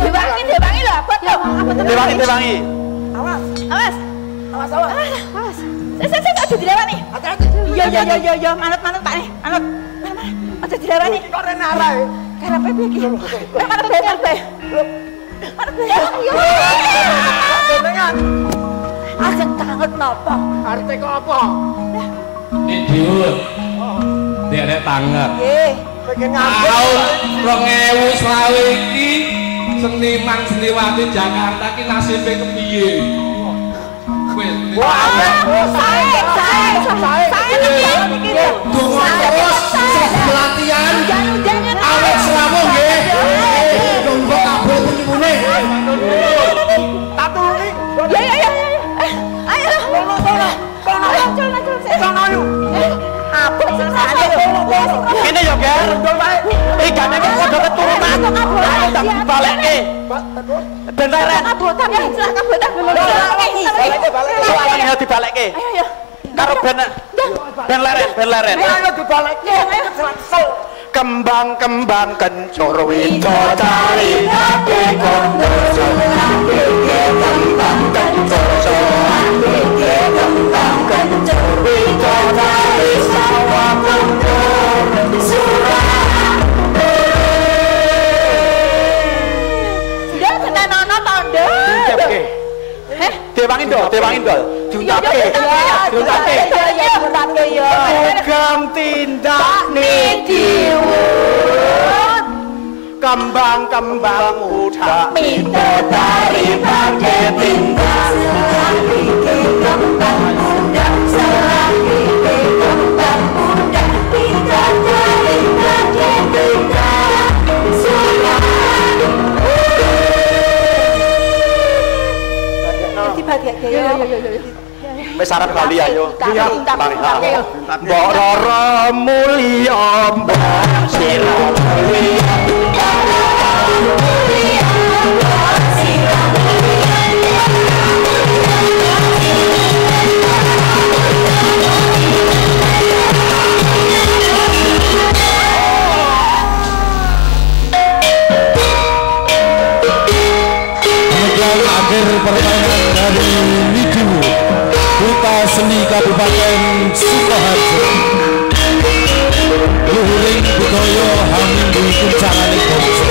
Dewangi lho, abot lho. Dewangi. Awas. Saya aja dilewani. Iya, manut Pak nih. Manut. Aja dilewani. Kok rene arek. Karepe piye iki? Manut bae. Jenengan. Ajeng tanget napa? Arep teko apa? Diwit. Nek tanget. Nggih. Pengen ngambek. Tahun 2020 iki seniman seniwati Jakarta ki nasibe kepiye? Saya pelatihan awet selamu nggih. Nunggu kabeh punyune. Tak tulungi. Ya. Ayo. Kono. Sono yuk. Abot sing sate. Kene yo, Ger. Igane kok padha keturunan. Ayo tak balekke. Ben leren. Kabotan ya, jelas kabotan. Soalnya dibalekke. Ayo. Karo ben leren. Ayo dibalekke. Kesel. Kembang-kembang kencur widodari ake kondoso ake kembang kencur ake kembang kencur widodari sawah kundur surah sudah tenanono tondo Dewangin dol diuntapke ya Ugam tindak nidiwut kembang-kembang muda Widodari pakai tindak kembang muda selagi kembang muda Widodari pakai tindak wis arep bali ayo. Mbok Roro mulya mbak sira mulya. Demikian akhir permainan dari Nidiwu Duta Seni Kabupaten Sukoharjo. Luhuring budaya hamimbu kuncangan bangsa.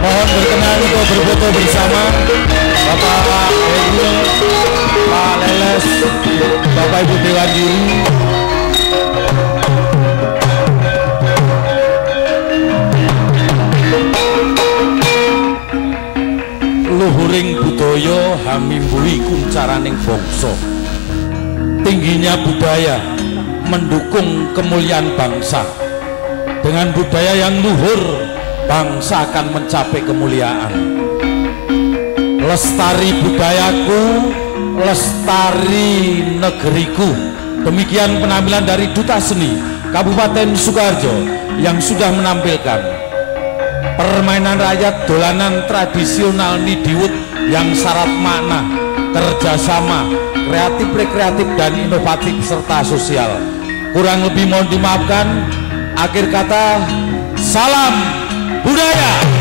Mohon berkenan untuk berfoto bersama Bapak Eril, Pak Leles, Bapak Ibu Dewan Juri. Luhuring budaya hamimbui kuncaraning bangsa. Tingginya budaya mendukung kemuliaan bangsa. Dengan budaya yang luhur, bangsa akan mencapai kemuliaan. Lestari budayaku, lestari negeriku. Demikian penampilan dari Duta Seni Kabupaten Sukoharjo yang sudah menampilkan permainan rakyat dolanan tradisional Nidiwut yang syarat makna, kerjasama, kreatif, rekreatif, dan inovatif serta sosial. Kurang lebih mohon dimaafkan. Akhir kata, salam budaya.